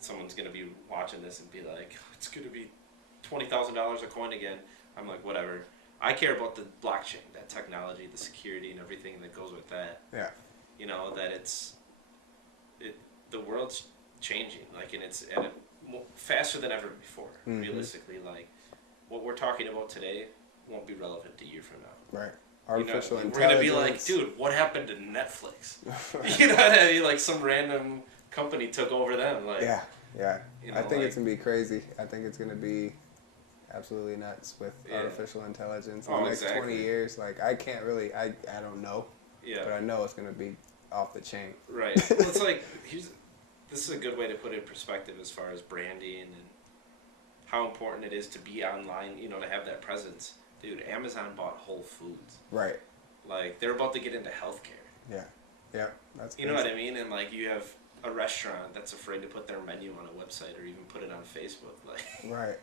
Someone's gonna be watching this and be like, it's gonna be $20,000 a coin again. I'm like, whatever. I care about the blockchain, that technology, the security, and everything that goes with that. Yeah. You know that the world's changing, like, and it's at faster than ever before. Mm-hmm. Realistically, like, what we're talking about today won't be relevant a year from now. Right. Artificial intelligence. We're gonna be like, dude, what happened to Netflix? You know what I mean? Like some random company took over them. Like, Yeah. You know, I think it's going to be crazy. I think it's going to be absolutely nuts with artificial intelligence. In the next 20 years, like, I can't really, I don't know. Yeah. But I know it's going to be off the chain. Right. Well, it's like, this is a good way to put it in perspective as far as branding and how important it is to be online, you know, to have that presence. Dude, Amazon bought Whole Foods. Right. Like, they're about to get into healthcare. Yeah. Yeah. That's You know what I mean? And, like, you have a restaurant that's afraid to put their menu on a website or even put it on Facebook. Like, right.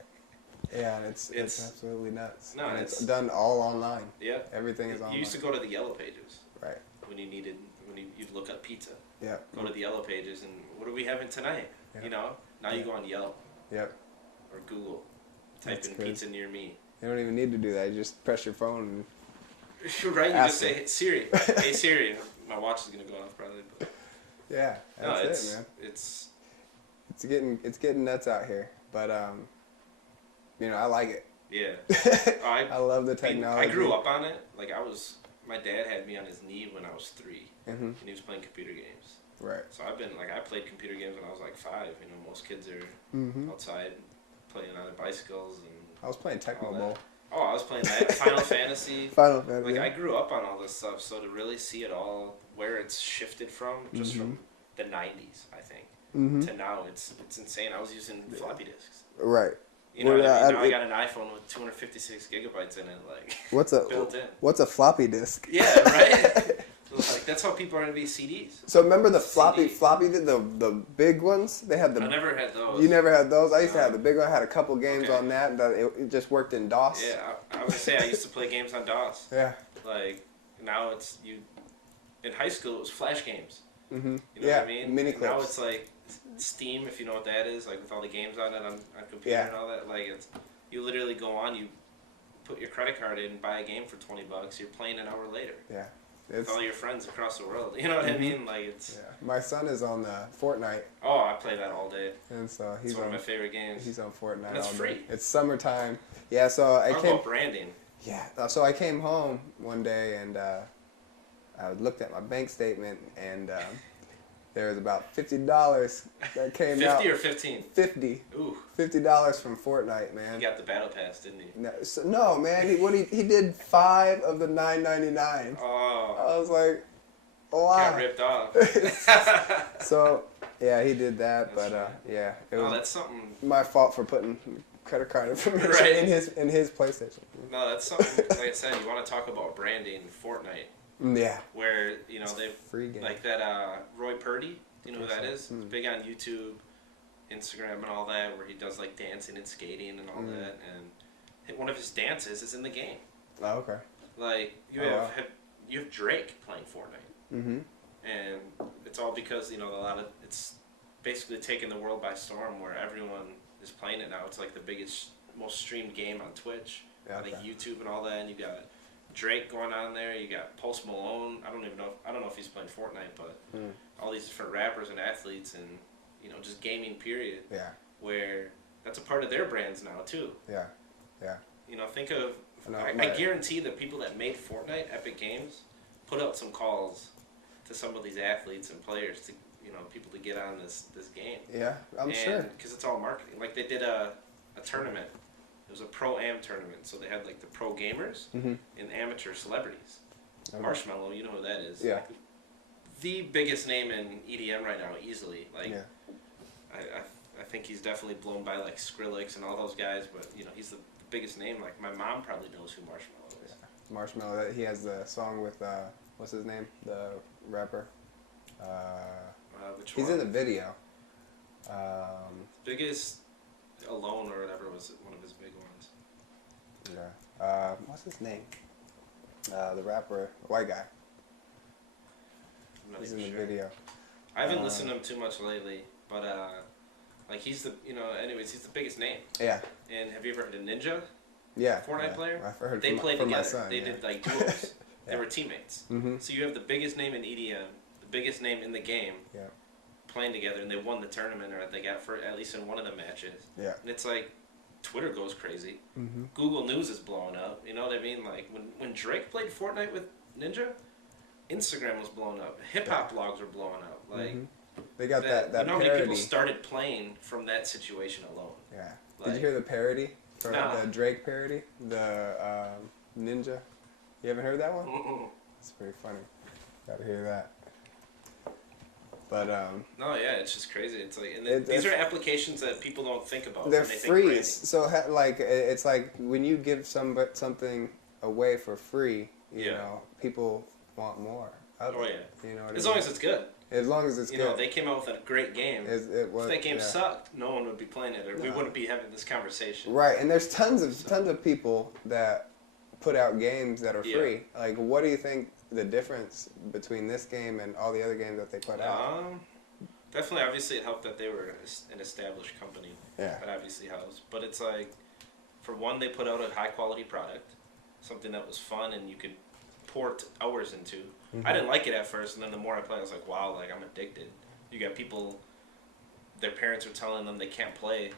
Yeah, and it's absolutely nuts. No, and it's done all online. Yeah. Everything is online. You used to go to the Yellow Pages. Right. When you'd look up pizza. Yeah. Go to the Yellow Pages and what are we having tonight? Yeah. You know? Now you go on Yelp. Yep. Or Google. Type in pizza near me. You don't even need to do that. You just press your phone and right, you just say, Siri, hey Siri. My watch is gonna go off probably, but yeah, that's it, man. It's getting nuts out here, but you know, I like it. Yeah, I love the technology. I grew up on it. Like my dad had me on his knee when I was 3, and he was playing computer games. Right. So I played computer games when I was like 5. You know, most kids are outside playing on their bicycles and. I was playing Tecmo Bowl. Oh, I was playing that. Final Fantasy. Final Fantasy. Like, I grew up on all this stuff, so to really see it all, where it's shifted from, just from the 90s, I think, to now, it's insane. I was using floppy disks. Right. You know what I mean? Now I got an iPhone with 256 gigabytes in it, like, built in. What's a floppy disk? Yeah, right? Like, that's how people are going to be CDs. So remember the floppy, the big ones? They had the. I never had those. You never had those? I used to have the big one. I had a couple games on that. It just worked in DOS. Yeah, I was going to say I used to play games on DOS. Yeah. Like, now it's, in high school it was Flash games. Mm-hmm. You know what I mean? Mini clips. Now it's like Steam, if you know what that is, like with all the games on it on computer and all that. Like, you literally go on, you put your credit card in, buy a game for $20, you're playing an hour later. Yeah. With all your friends across the world. You know what I mean? Like, it's... Yeah. My son is on Fortnite. Oh, I play that all day. And so it's one of my favorite games. He's on Fortnite all day. It's free. It's summertime. Yeah, so Talk about branding. Yeah. So I came home one day and I looked at my bank statement and there was about $50 that came out. 50 or 15? 50. Ooh. $50 from Fortnite, man. He got the battle pass, didn't he? No, man. He did 5 of the $9.99. Oh. I was like, why? Got ripped off. So, yeah, he did that, but yeah, it was that's something. My fault for putting credit card information in his PlayStation. No, that's something. Like I said, you want to talk about branding Fortnite. Yeah. Where, you know, they've free game. Like that Roy Purdy, you know who that is? He's big on YouTube, Instagram and all that, where he does like dancing and skating and all that, and one of his dances is in the game. Oh, okay. Like you have Drake playing Fortnite. Mm-hmm. And it's all because, you know, it's basically taken the world by storm where everyone is playing it now. It's like the biggest, most streamed game on Twitch, like YouTube and all that, and you got Drake going on there. You got Post Malone. I don't know if he's playing Fortnite, but all these different rappers and athletes and, you know, just gaming period. Yeah. Where that's a part of their brands now too. Yeah. Yeah. You know, think of I guarantee the people that made Fortnite, Epic Games, put out some calls to some of these athletes and players to, you know, people to get on this game. Yeah, I'm sure. Because it's all marketing. Like they did a tournament. It was a pro-am tournament, so they had like the pro gamers and amateur celebrities. Okay. Marshmello, you know who that is. Yeah. Like, the biggest name in EDM right now, easily. Like, I think he's definitely blown by like Skrillex and all those guys, but you know he's the biggest name. Like my mom probably knows who Marshmello is. Yeah. Marshmello, he has the song with what's his name, the rapper. Which one? He's in the video. Biggest Alone or whatever was one of his big ones. Yeah. What's his name? The rapper, the white guy. He's in the video. I haven't listened to him too much lately, but like he's the he's the biggest name. Yeah. And have you ever heard of Ninja? Yeah. Fortnite player. I've heard they played from together. My son, they did like duos. They were teammates. Mm-hmm. So you have the biggest name in EDM, the biggest name in the game. Yeah. Playing together, and they won the tournament, or they got for at least in one of the matches. Yeah. And it's like, Twitter goes crazy. Mm-hmm. Google News is blowing up. You know what I mean? Like when Drake played Fortnite with Ninja, Instagram was blowing up. Hip hop blogs were blowing up. Like They got that you know how many parody. people started playing from that situation alone? Yeah. Like, Did you hear the parody? For nah. the Drake parody? The Ninja? You haven't heard that one? Mm-mm. It's pretty funny. Gotta hear that. But no, yeah, it's just crazy. It's like, and these are applications that people don't think about. They're when they free. think branding. So like it's like when you give something away for free, you know, people want more. Oh yeah. You know as long as it's good. As long as it's good. You know, they came out with a great game. If that game sucked, no one would be playing it, or we wouldn't be having this conversation. Right, and there's tons of people that put out games that are free. Like, what do you think the difference between this game and all the other games that they put out? Definitely, obviously, it helped that they were an established company. Yeah. That obviously helps. But it's like, for one, they put out a high quality product, something that was fun and you could pour hours into. I didn't like it at first, and then the more I played, I was like, wow, like I'm addicted. You got people, their parents are telling them they can't play,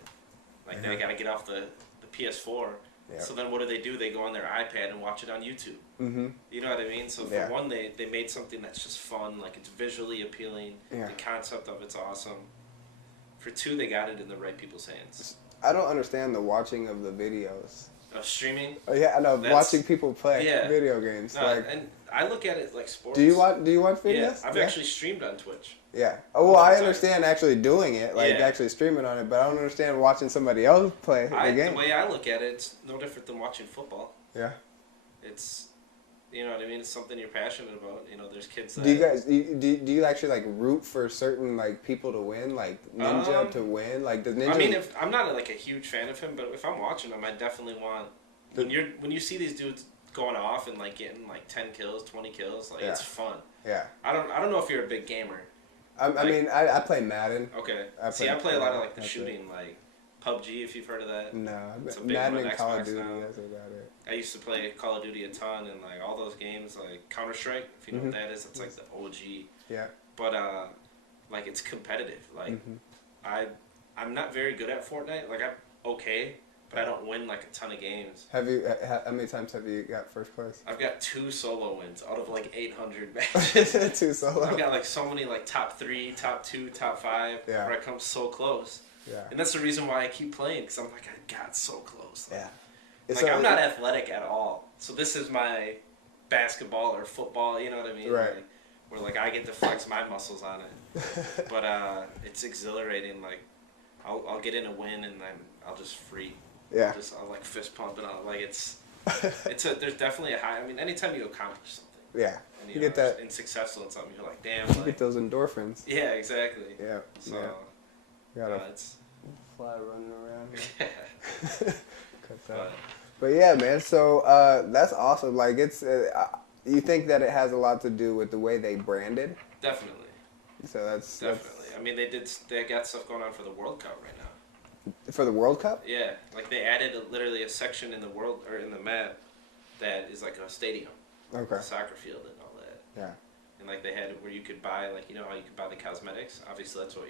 like they gotta get off the PS4. Yeah. So then what do? They go on their iPad and watch it on YouTube. Mm-hmm. You know what I mean? So for one, they made something that's just fun, like it's visually appealing. Yeah. The concept of it's awesome. For two, they got it in the right people's hands. I don't understand the watching of the videos. Streaming? Oh yeah, I know. Watching people play video games. No, like, and I look at it like sports. Do you watch videos? Yeah, I've actually streamed on Twitch. Yeah. Oh well, I understand actually doing it, like actually streaming on it, but I don't understand watching somebody else play the game. The way I look at it, it's no different than watching football. Yeah. It's, you know what I mean? It's something you're passionate about. You know, there's kids that... Do you guys, do you actually like root for certain like people to win, like Ninja to win? Like does Ninja... I mean, I'm not like a huge fan of him, but if I'm watching him, I definitely want... When you see these dudes going off and like getting like 10 kills, 20 kills, like it's fun. Yeah. I don't know if you're a big gamer. I mean, I play Madden. Okay. I play a lot of like the shooting, like PUBG, if you've heard of that. No, it's a big Madden one on and Call of Xbox Duty. now. That's about it. I used to play Call of Duty a ton, and like all those games, like Counter Strike, if you know what that is, it's like the OG. Yeah. But like it's competitive. Like I'm not very good at Fortnite. Like I'm okay, but I don't win like a ton of games. Have you? How many times have you got first place? I've got 2 solo wins out of like 800 matches. 2 solo. I've got like so many like top 3, top 2, top 5 where I come so close. Yeah. And that's the reason why I keep playing, because I'm like, I got so close. Like, like I'm not athletic at all, so this is my basketball or football. You know what I mean? Right. Like, where like I get to flex my muscles on it. But it's exhilarating. Like I'll get in a win and then I'll just free. Yeah. I'll like fist pump and I'll like there's definitely a high. I mean, anytime you accomplish something. Yeah. And, you get that. And successful in something, you're like, damn. You get those endorphins. Yeah, exactly. Yeah. So. Yeah. It's fly running around here. Cut that. But yeah, man. So that's awesome. Like it's. You think that it has a lot to do with the way they branded? Definitely. So that's definitely. I mean, they got stuff going on for the World Cup right now. For the World Cup? Yeah, like they added literally a section in the world or in the map that is like a stadium, a soccer field and all that. Yeah. And like they had where you could buy like how you could buy the cosmetics. Obviously, that's what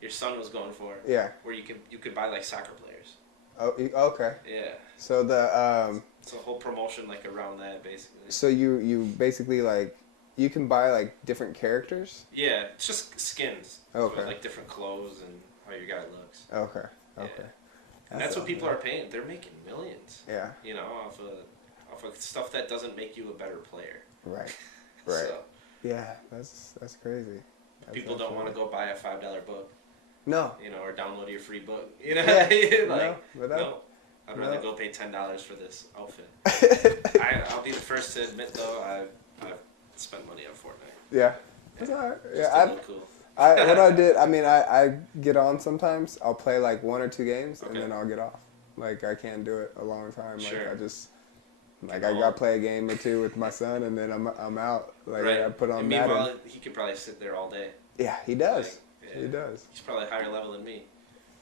your son was going for. Yeah. Where you could buy like soccer players. Oh, okay. Yeah. So the it's a whole promotion like around that basically. So you basically like you can buy like different characters? Yeah, it's just skins. Okay. So, like different clothes and how your guy looks. Okay. Okay. Yeah. And that's what people are paying. They're making millions. Yeah. You know, off of stuff that doesn't make you a better player. Right. Right. So, yeah, that's crazy. People don't want to go buy a $5 book. No. You know, or download your free book. You know, like no. I'd rather go pay $10 for this outfit. I'll be the first to admit though, I've spent money on Fortnite. Yeah. That's alright. Yeah, cool. What I did, I mean, I get on sometimes. I'll play like 1 or 2 games and then I'll get off. Like I can't do it a long time. Like I just. Like I gotta play a game or 2 with my son, and then I'm out. Like I put on Madden. Meanwhile, he could probably sit there all day. Yeah, he does. He does. He's probably higher level than me.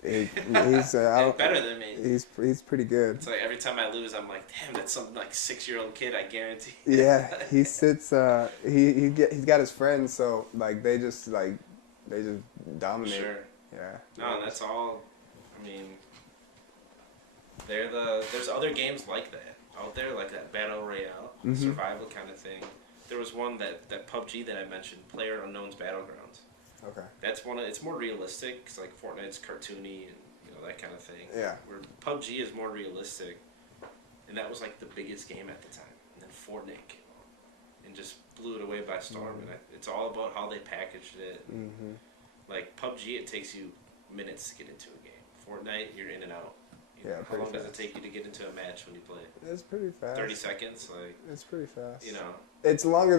He's better than me. He's pretty good. It's like every time I lose, I'm like, damn, that's some like 6-year-old kid. I guarantee. Yeah, he sits. He's got his friends, so like they just dominate. Sure. Yeah. No, that's all. I mean, there's other games like that out there, like that battle royale, survival kind of thing. There was one that PUBG that I mentioned, PlayerUnknown's Battlegrounds. Okay. That's it's more realistic, because like Fortnite's cartoony and that kind of thing. Yeah. Where PUBG is more realistic, and that was like the biggest game at the time. And then Fortnite came out and just blew it away by storm. And it's all about how they packaged it. Like PUBG, it takes you minutes to get into a game. Fortnite, you're in and out. How long does it take you to get into a match when you play? It's pretty fast. 30 seconds, like. It's pretty fast. It's longer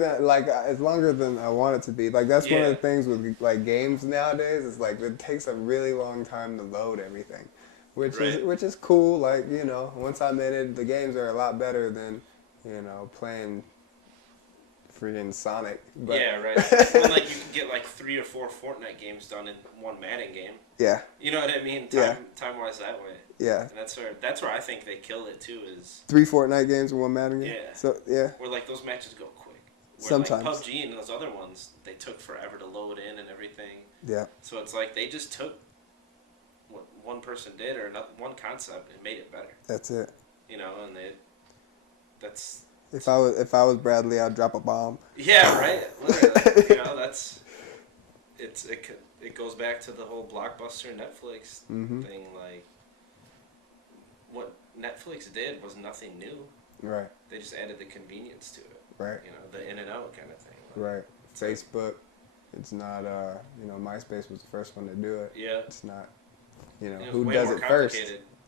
than I want it to be. Like that's one of the things with like games nowadays. Is like it takes a really long time to load everything, which is cool. Like once I'm in it, the games are a lot better than playing freaking Sonic. But yeah, right. When like you can get like 3 or 4 Fortnite games done in one Madden game. Yeah. You know what I mean? Time wise that way. Yeah. And that's where I think they killed it too, is 3 Fortnite games in one Madden game. Yeah. So yeah. Where like those matches go quick. Where Sometimes. Like PUBG and those other ones, they took forever to load in and everything. Yeah. So it's like they just took what one person did or one concept and made it better. That's it. And that's. If I was Bradley, I'd drop a bomb. Yeah, right. Literally, it goes back to the whole Blockbuster Netflix thing. Like, what Netflix did was nothing new. Right. They just added the convenience to it. Right. The in and out kind of thing. Right. Facebook. It's not. MySpace was the first one to do it. Yeah. It's not. Who does it first?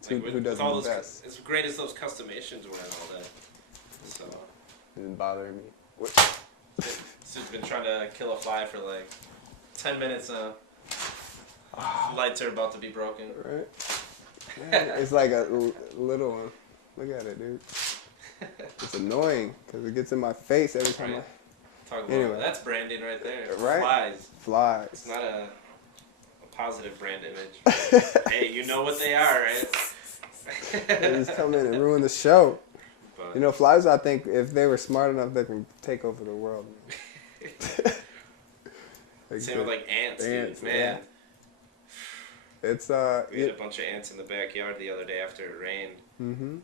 Who does it the best? As great as those customations were and all that. So. It didn't bother me. Sue's been trying to kill a fly for like 10 minutes now. Lights are about to be broken. Right. Yeah, it's like a little one. Look at it, dude. It's annoying because it gets in my face every time Talk about that's branding right there. Right? Flies. It's not a positive brand image. Hey, you know what they are, right? They just come in and ruin the show. But, flies, I think, if they were smart enough, they can take over the world. Same with like ants, dude, man. Yeah. It's we had a bunch of ants in the backyard the other day after it rained. Mm-hmm.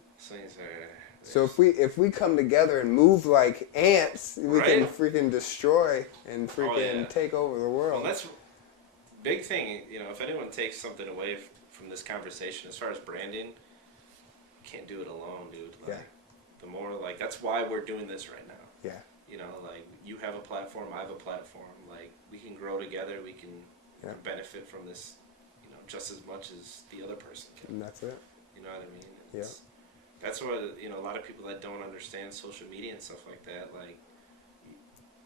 So if we come together and move like ants, we can freaking destroy and freaking take over the world. Well, that's big thing. If anyone takes something away from this conversation as far as branding, you can't do it alone, dude. Like, the more that's why we're doing this right now. Yeah. Like you have a platform, I have a platform. Like we can grow together. We can benefit from this, just as much as the other person can. And that's it. You know what I mean? That's what a lot of people that don't understand social media and stuff like that. Like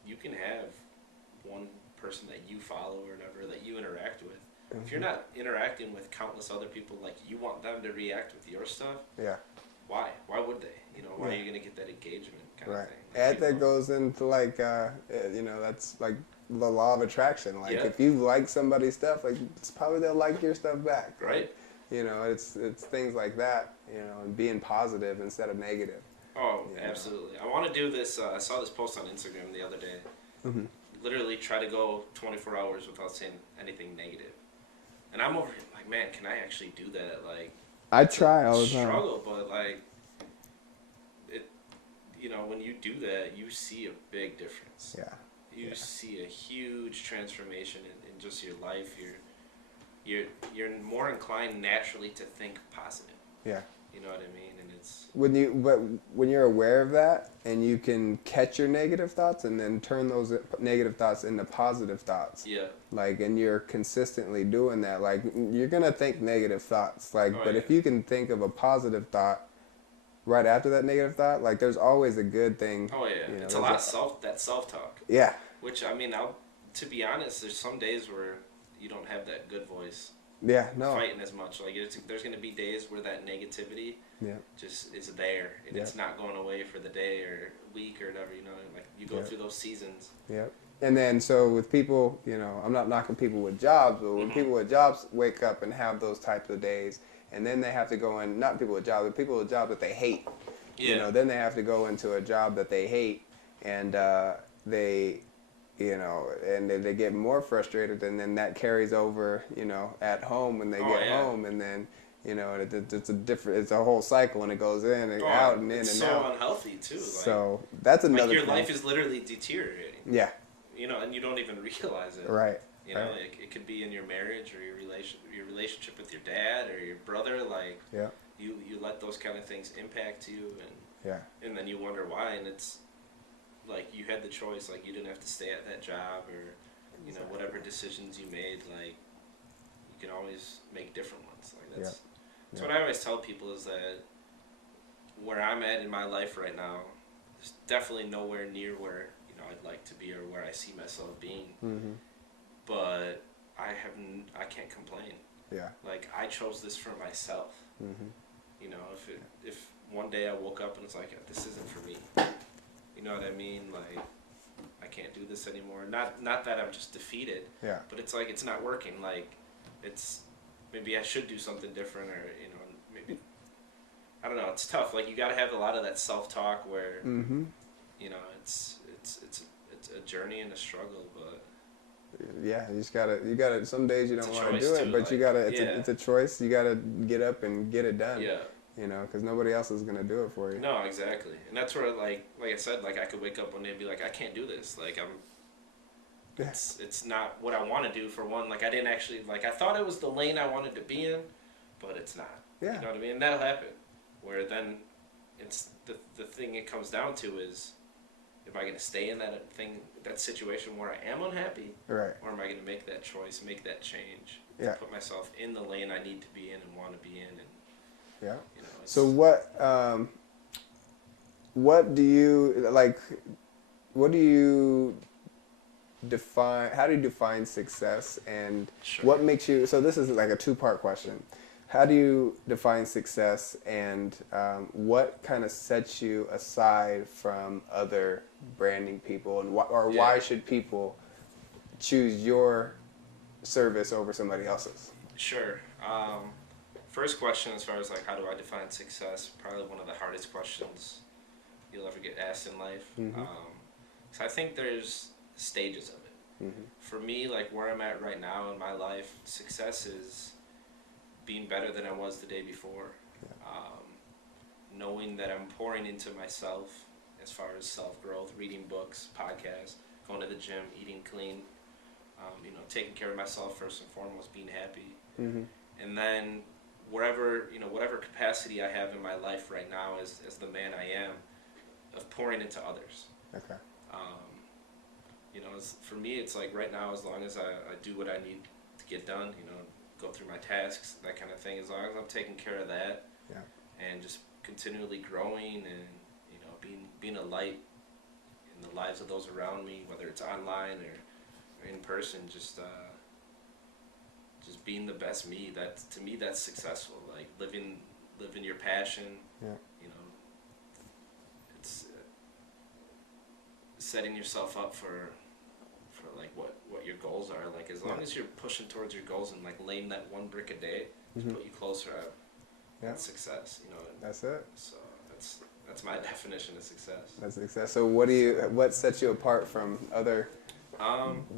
you can have one person that you follow or whatever that you interact with. If you're not interacting with countless other people, like you want them to react with your stuff. Yeah. Why? Why would they? Why are you going to get that engagement kind of thing? And that goes into that's like the law of attraction. Like if you like somebody's stuff, like it's probably they'll like your stuff back. Right. It's things like that. And being positive instead of negative. Oh, absolutely. I want to do this. I saw this post on Instagram the other day. Mm-hmm. Literally try to go 24 hours without saying anything negative. And I'm over here like, man, can I actually do that? Like, I try all the time. Struggle, but like, it, when you do that, you see a big difference. Yeah. You see a huge transformation in just your life. You're more inclined naturally to think positive. Yeah. You know what I mean? And it's when you're aware of that and you can catch your negative thoughts and then turn those negative thoughts into positive thoughts. Yeah. Like, and you're consistently doing that. Like, you're gonna think negative thoughts. Like, but if you can think of a positive thought right after that negative thought, like, there's always a good thing. Oh yeah. It's a lot of self-talk. Yeah. Which to be honest, there's some days where you don't have that good voice. Yeah, no. Fighting as much. Like there's going to be days where that negativity just is there and it's not going away for the day or week or whatever, like you go through those seasons. Yeah. And then so with people, I'm not knocking people with jobs, but when people with jobs wake up and have those types of days and then they have to go in, not people with jobs, but people with jobs that they hate. Yeah. Then they have to go into a job that they hate and they and they get more frustrated, and then that carries over, at home when they get home, and then, it's a whole cycle, and it goes in and out and in and out. It's so unhealthy too. So that's another. Like your life is literally deteriorating. Yeah. And you don't even realize it. Right. You know, it could be in your marriage or your relationship with your dad or your brother. Like, you let those kind of things impact you, and then you wonder why. And it's like you had the choice. Like, you didn't have to stay at that job, or you know, whatever decisions you made. Like, you can always make different ones. Like that's what I always tell people is that where I'm at in my life right now is definitely nowhere near where I'd like to be or where I see myself being. Mm-hmm. But I can't complain. Yeah. Like, I chose this for myself. Mm-hmm. You know, if one day I woke up and it's like, this isn't for me. You know what I mean? Like, I can't do this anymore. Not that I'm just defeated. Yeah. But it's like, it's not working. Like, it's, maybe I should do something different, or, you know, maybe, I don't know. It's tough. Like, you got to have a lot of that self-talk where, you know, it's a journey and a struggle, but. Yeah, you gotta. Some days you don't want to do it, but you gotta. It's a choice. You gotta get up and get it done. Yeah. You know, because nobody else is gonna do it for you. No, exactly, and that's where like I said, like I could wake up one day and be like, I can't do this. Like it's not what I want to do. For one, like I didn't actually like I thought it was the lane I wanted to be in, but it's not. Yeah. You know what I mean? And that'll happen. Where then, it's the thing it comes down to is. Am I going to stay in that situation where I am unhappy? Right. Or am I going to make that choice, make that change, to put myself in the lane I need to be in and want to be in? And, yeah. You know, so what do you, like, what do you define, how do you define success, and what makes you, so this is like a two-part question. How do you define success, and what kind of sets you aside from other branding people, and why should people choose your service over somebody else's? Sure. First question, as far as like how do I define success, probably one of the hardest questions you'll ever get asked in life. So I think there's stages of it. For me, like where I'm at right now in my life, success is being better than I was the day before. Knowing that I'm pouring into myself as far as self-growth, reading books, podcasts, going to the gym, eating clean, you know, taking care of myself first and foremost, being happy. And then whatever capacity I have in my life right now as the man I am, of pouring into others. Okay. You know, for me, it's like right now, as long as I do what I need to get done, you know, go through my tasks, that kind of thing, as long as I'm taking care of that, and just continually growing and, you know, being a light in the lives of those around me, whether it's online or in person, just being the best me. That, to me, that's successful. Like living your passion. You know, it's setting yourself up for like what your goals are. Like as long as you're pushing towards your goals and like laying that one brick a day to put you closer, that's success. You know. That's it. So that's my definition of success. That's success. So what sets you apart from other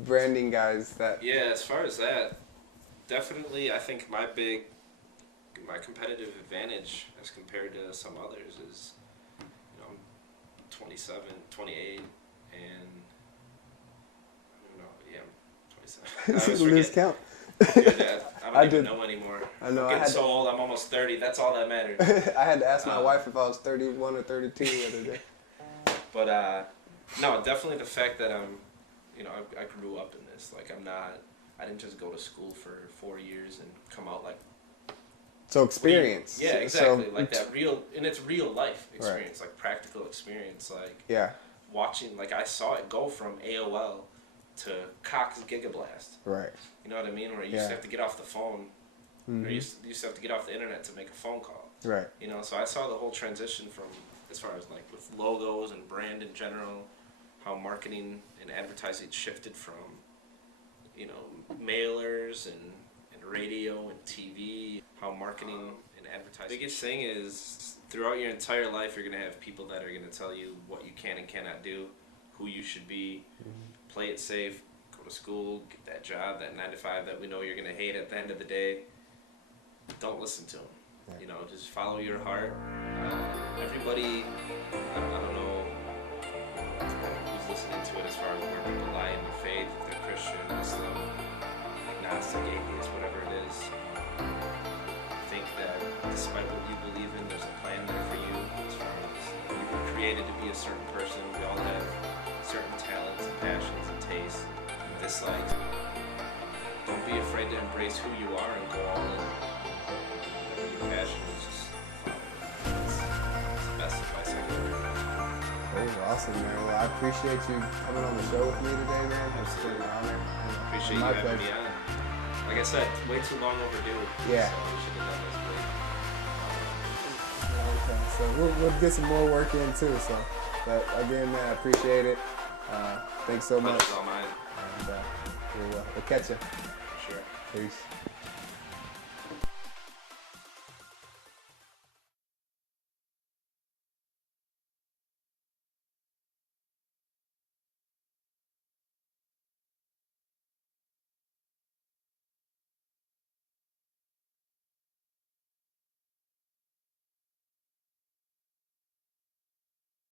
branding guys that? Yeah, as far as that, definitely I think my competitive advantage as compared to some others is, you know, I'm 27, 28, and I always lose count. Dude, I don't even know anymore. I know. I'm getting so old. I'm almost 30. That's all that matters. I had to ask my wife if I was 31 or 32 the other day. But no, definitely the fact that you know, I grew up in this. Like I didn't just go to school for 4 years and come out like. So experience. Yeah, exactly. Like that it's real life experience, like practical experience. Like watching, like I saw it go from AOL to Cox Gigablast. Right. You know what I mean? Where you used to have to get off the phone, or you used to have to get off the internet to make a phone call. Right. You know, so I saw the whole transition from, as far as like with logos and brand in general, how marketing and advertising shifted from, you know, mailers and radio and TV, how marketing and advertising. The biggest thing is throughout your entire life, you're going to have people that are going to tell you what you can and cannot do, who you should be. Play it safe, go to school, get that job, that 9 to 5 that we know you're going to hate at the end of the day. Don't listen to them. Right. You know, just follow your heart. Everybody, I don't know who's listening to it as far as where people lie in the faith, if they're Christian, Muslim, agnostic, atheist, whatever it is. Think that despite what you believe in, there's a plan there for you. As far as you were created to be a certain person, we all have certain talents and passions and tastes and dislikes. Don't be afraid to embrace who you are and go all in. Whatever your passion is, just follow it. It's the best advice I can give. Oh, awesome, man. Well, I appreciate you coming on the show with me today, man. It's been an honor. Appreciate you having me on. Like I said, way too long overdue. Yeah. So we should have done this way. Okay, so we'll get some more work in too. So, but again, man, I appreciate it. Thanks so much. All mine. And we'll catch you. For sure. Peace.